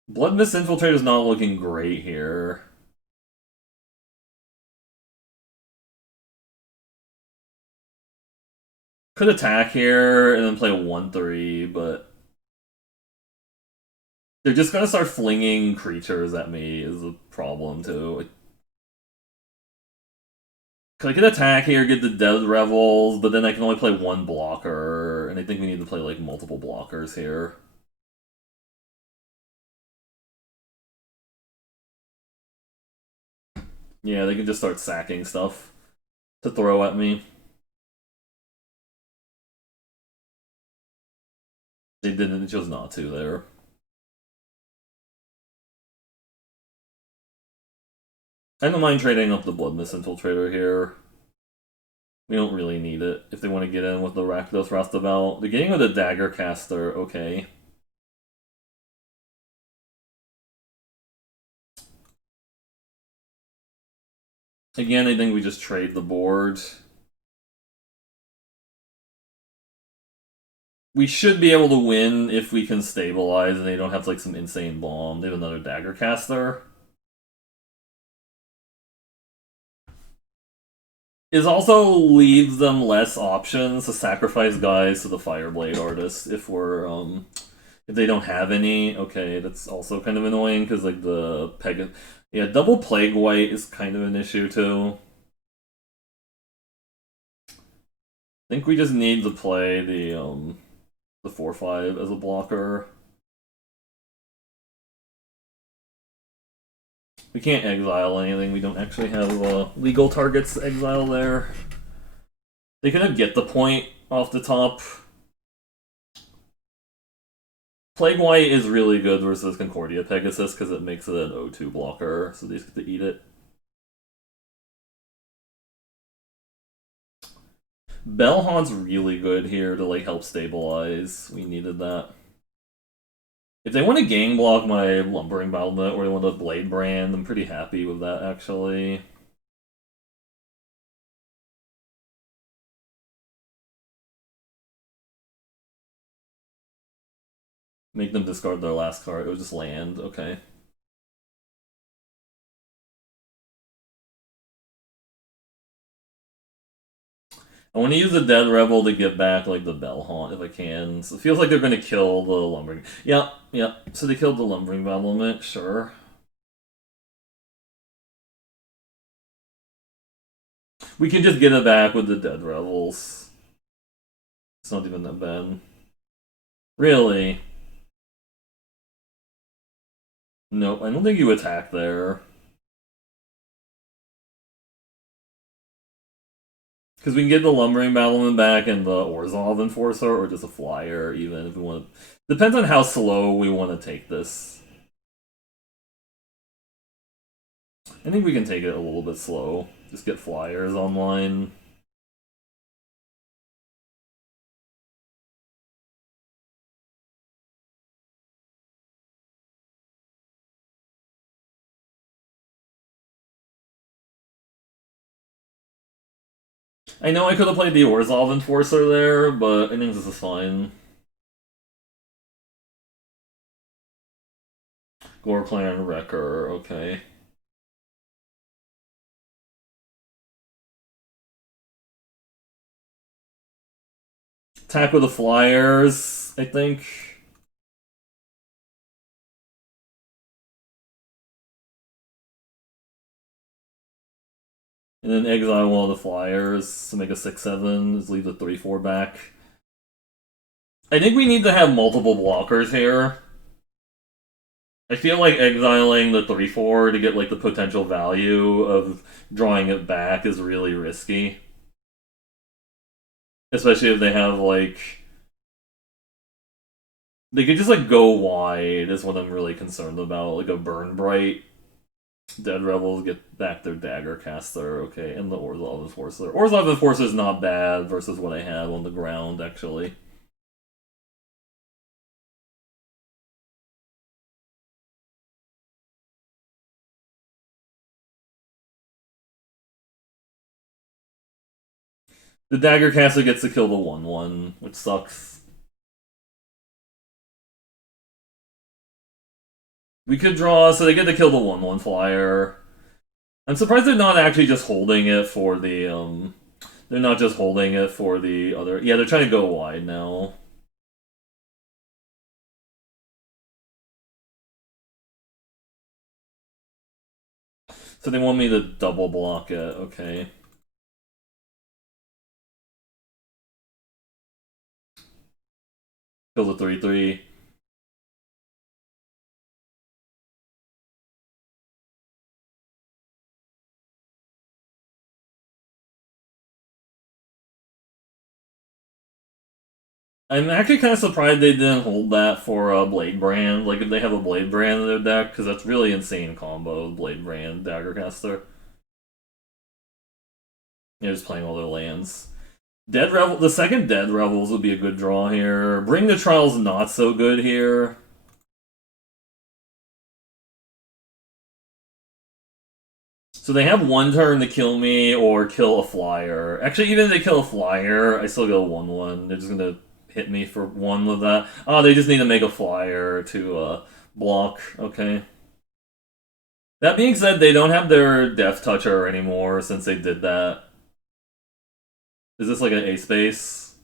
Blood Mist Infiltrator's not looking great here. Could attack here and then play a 1-3, but they're just gonna start flinging creatures at me is a problem too. I could attack here, get the Dead Revels, but then I can only play one blocker, and I think we need to play like multiple blockers here. Yeah, they can just start sacking stuff to throw at me. They didn't, they chose not to there. I don't mind trading up the Blood Mist Infiltrator here. We don't really need it if they want to get in with the Rakdos Rastaval. They're getting with a Dagger Caster, okay. Again, I think we just trade the board. We should be able to win if we can stabilize and they don't have like some insane bomb. They have another Dagger Caster. It also leaves them less options to sacrifice guys to the Fireblade artist if we're if they don't have any. Okay, that's also kind of annoying because like the yeah, double Plague White is kind of an issue too. I think we just need to play the 4/5 as a blocker. We can't exile anything. We don't actually have legal targets to exile there. They could get the point off the top. Plague White is really good versus Concordia Pegasus because it makes it an O2 blocker, so they just get to eat it. Bellhaunt's really good here to like help stabilize. We needed that. If they want to gang block my Lumbering Battlement or they want to Blade Brand, I'm pretty happy with that actually. Make them discard their last card. It was just land. Okay. I want to use the Dead Rebel to get back like the Bellhaunt if I can. So it feels like they're going to kill the Lumbering. Yeah, yeah. So they killed the Lumbering Battlement. Sure. We can just get it back with the Dead Rebels. It's not even that bad. Really? Nope, I don't think you attack there. Because we can get the Lumbering Battlement back and the Orzhov Enforcer, or just a Flyer, even if we want to. Depends on how slow we want to take this. I think we can take it a little bit slow. Just get Flyers online. I know I could have played the Orzhov Enforcer there, but I think this is fine. Goreclan Wrecker, okay. Attack with the Flyers, I think. And then exile one of the Flyers to make a 6/7, just leave the 3/4 back. I think we need to have multiple blockers here. I feel like exiling the 3/4 to get like the potential value of drawing it back is really risky. Especially if they have like they could just like go wide is what I'm really concerned about. Like a Burn Bright. Dead Rebels get back their Dagger Caster, okay, and the Orzhov Enforcer. Orzhov Enforcer is not bad versus what I have on the ground, actually. The dagger caster gets to kill the 1/1, which sucks. We could draw, so they get to kill the 1/1 flyer. I'm surprised they're not actually just holding it for the, They're not just holding it for the other... Yeah, they're trying to go wide now. So they want me to double block it, okay. Kills a 3/3. I'm actually kind of surprised they didn't hold that for a Blade Brand. Like, if they have a Blade Brand in their deck, because that's really insane combo, Blade Brand, Daggercaster. Yeah, just playing all their lands. Dead Revel, the second Dead Revels would be a good draw here. Bring the Trial's not so good here. So they have one turn to kill me or kill a flyer. Actually, even if they kill a flyer, I still go 1/1. They're just gonna hit me for 1 with that. Oh, they just need to make a flyer to block. Okay. That being said, they don't have their Death Toucher anymore since they did that. Is this like an A-Space?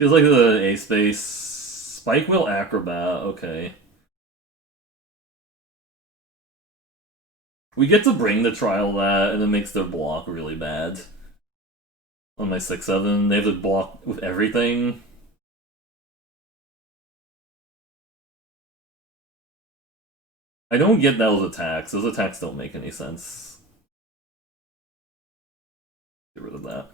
Feels like the A-Space. Spike Wheel Acrobat, okay. We get to bring the trial that, and it makes their block really bad. On my 6/7, they have to block with everything. I don't get those attacks. Those attacks don't make any sense. Get rid of that.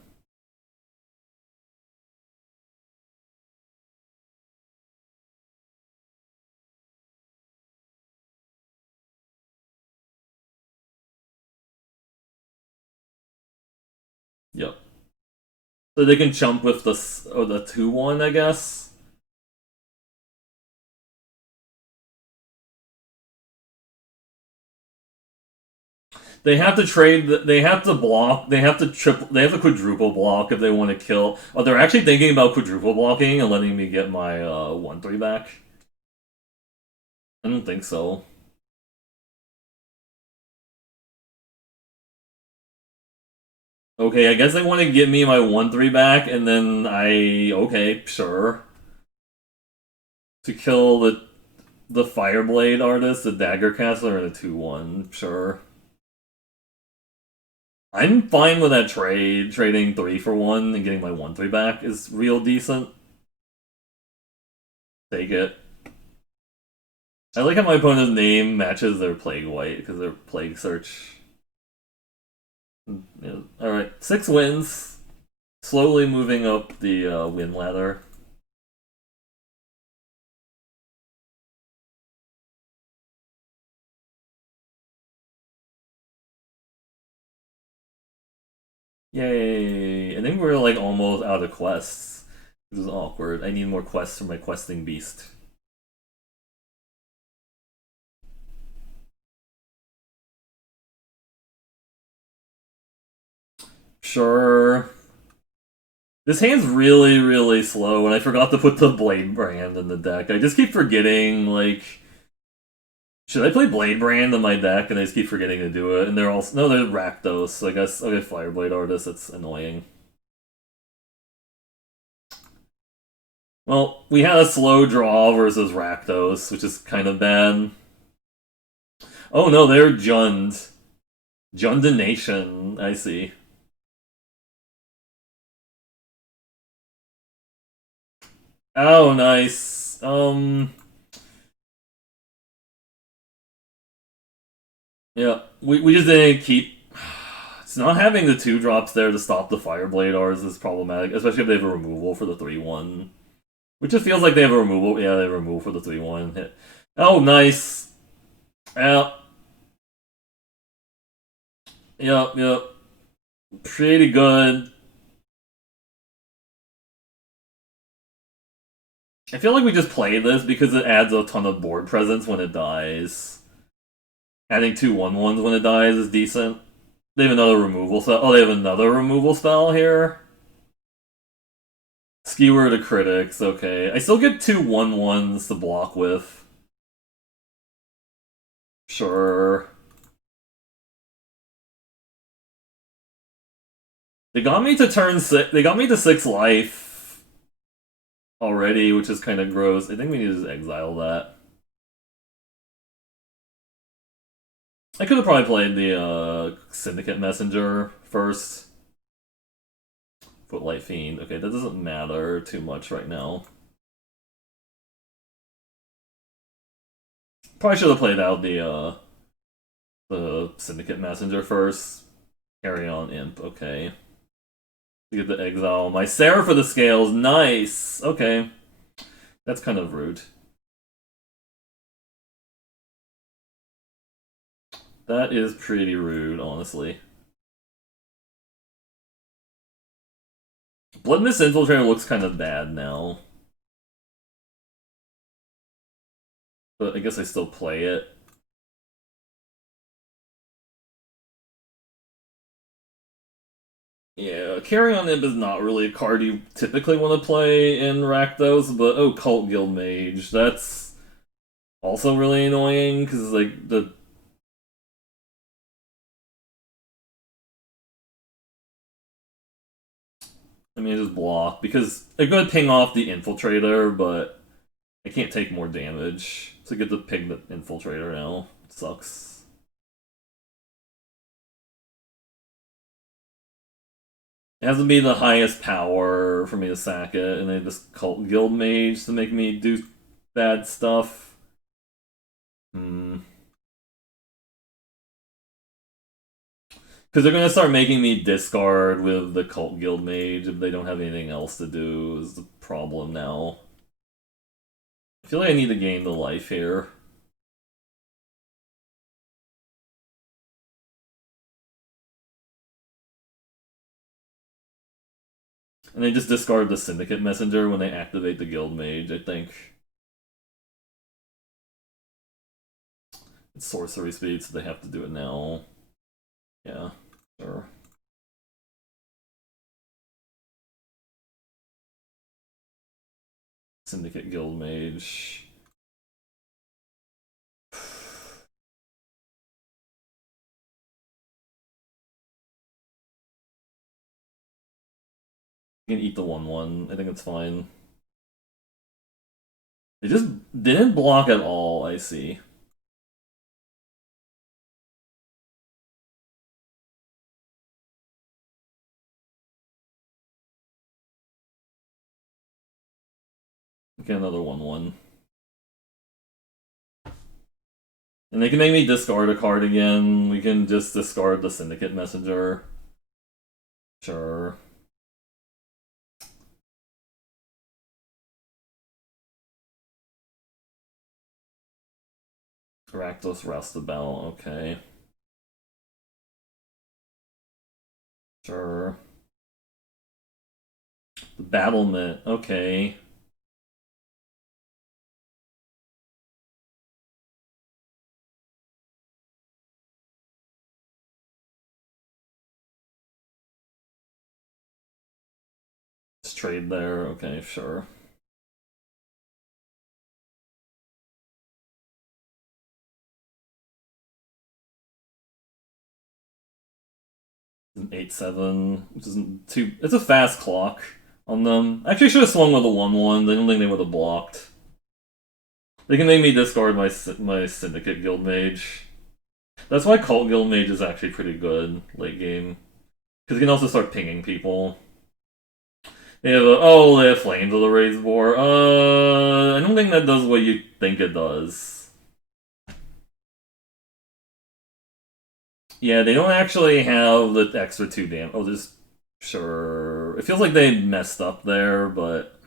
Yep. So they can jump with the 2/1, I guess. They have to trade. They have to block. They have to triple. They have to quadruple block if they want to kill. Oh, they're actually thinking about quadruple blocking and letting me get my 1/3 back. I don't think so. Okay, I guess they want to get me my 1/3 back, and then okay, sure. To kill the Fireblade artist, the Dagger Caster, and a 2/1, sure. I'm fine with that trade. Trading 3 for 1 and getting my 1/3 back is real decent. Take it. I like how my opponent's name matches their Plague White because they're Plague Search. Yeah. Alright, 6 wins. Slowly moving up the win ladder. Yay! I think we're like almost out of quests. This is awkward. I need more quests for my questing beast. Sure. This hand's really, really slow, and I forgot to put the Blade Brand in the deck. I just keep forgetting, like... Should I play Blade Brand in my deck, and I just keep forgetting to do it? And they're all... No, they're Rakdos, so I guess I'll get Fireblade Artist. That's annoying. Well, we had a slow draw versus Rakdos, which is kind of bad. Oh no, they're Jund. Jundination, I see. Oh, nice. Yeah, we just didn't keep... It's not having the 2-drops there to stop the Fireblade R's is problematic, especially if they have a removal for the 3/1. Which just feels like they have a removal. Yeah, they have a removal for the 3/1 hit. Oh, nice. Yeah. Yep, yep. Pretty good. I feel like we just play this because it adds a ton of board presence when it dies. Adding 2/1/1s when it dies is decent. They have another removal spell. Oh, they have another removal spell here? Skewer to critics, okay. I still get two 1/1s to block with. Sure. They got me to turn 6. They got me to 6 life already, which is kind of gross. I think we need to just exile that. I could have probably played the Syndicate Messenger first. Footlight Fiend. Okay, that doesn't matter too much right now. Probably should have played out the Syndicate Messenger first. Carry on Imp, okay. To get the exile. My Seraph for the Scales, nice! Okay. That's kind of rude. That is pretty rude, honestly. Blood Mist Infiltrator looks kind of bad now. But I guess I still play it. Yeah, Carry On Imp is not really a card you typically want to play in Rakdos, but oh, Cult Guild Mage, that's also really annoying, because, like, the... I mean, I just block, because I could ping off the Infiltrator, but I can't take more damage. So I get to ping the Infiltrator now. It sucks. It has to be the highest power for me to sack it, and they just Cult Guild Mage to make me do bad stuff. Hmm. Because they're gonna start making me discard with the Cult Guild Mage if they don't have anything else to do, is the problem now. I feel like I need to gain the life here. And they just discard the Syndicate Messenger when they activate the Guild Mage, I think. It's sorcery speed, so they have to do it now. Yeah, sure. Syndicate Guild Mage. You can eat the 1/1. I think it's fine. They just didn't block at all, I see. Get another 1/1. And they can make me discard a card again. We can just discard the Syndicate Messenger. Sure. Rakdos Roustabout, okay. Sure. The Battlement, okay. Let's trade there, okay, sure. An 8/7, which isn't too. It's a fast clock on them. Actually, I should have swung with a 1/1. I don't think they would have blocked. They can make me discard my Syndicate Guild Mage. That's why Cult Guild Mage is actually pretty good late game. Because you can also start pinging people. They have they have Flames of the Raised Boar. I don't think that does what you think it does. Yeah, they don't actually have the extra 2 damage. Oh, just sure. It feels like they messed up there, but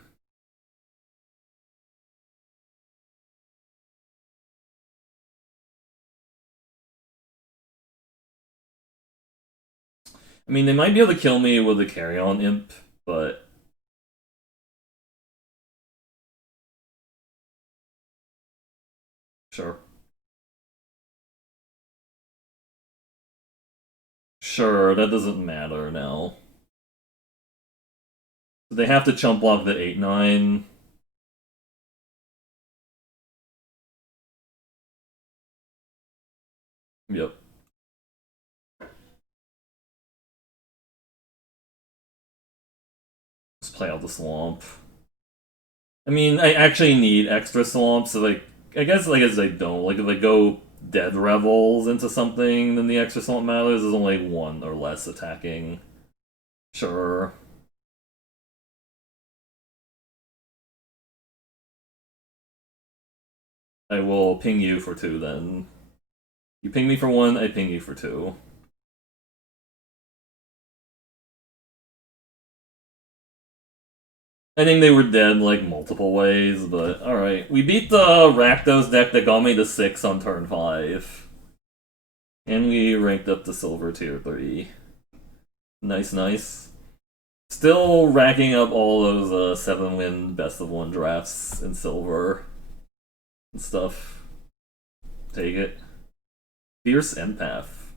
I mean, they might be able to kill me with a carry-on imp, but sure. Sure, that doesn't matter now. They have to chump block the 8-9. Yep. Just play out the swamp. I mean, I actually need extra swamps, so like, I guess I don't. Like, if I go Dead Revels into something, then the extra swamp matters. There's only one or less attacking. Sure. I will ping you for 2 then. You ping me for 1, I ping you for 2. I think they were dead like multiple ways, but alright. We beat the Rakdos deck that got me to 6 on turn 5. And we ranked up to Silver Tier 3. Nice, nice. Still racking up all those 7-win best of 1 drafts in Silver and stuff. Take it. Fierce Empath.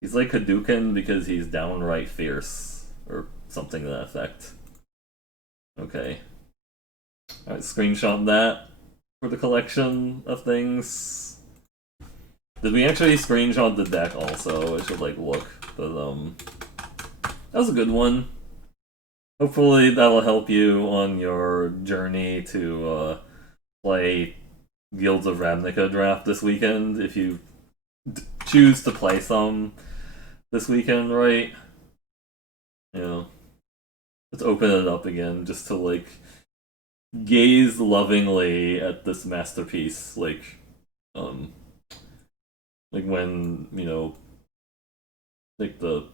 He's like Hadouken because he's downright fierce. Or something to that effect. Okay. Alright, screenshot that for the collection of things. Did we actually screenshot the deck also? I should like look. But that was a good one. Hopefully that'll help you on your journey to play Guilds of Ravnica draft this weekend if you choose to play some this weekend, right? You know, let's open it up again just to like gaze lovingly at this masterpiece, like when, you know, like the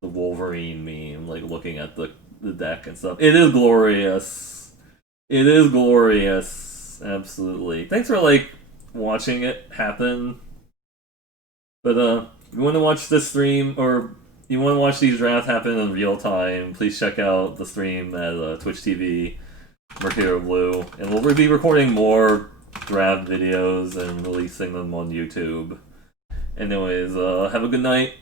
Wolverine meme, like looking at the deck and stuff. It is glorious. It is glorious. Absolutely. Thanks for like watching it happen. But if you want to watch this stream, or you want to watch these drafts happen in real time, please check out the stream at Twitch TV, Mercury Blue, and we'll be recording more draft videos and releasing them on YouTube. Anyways, have a good night.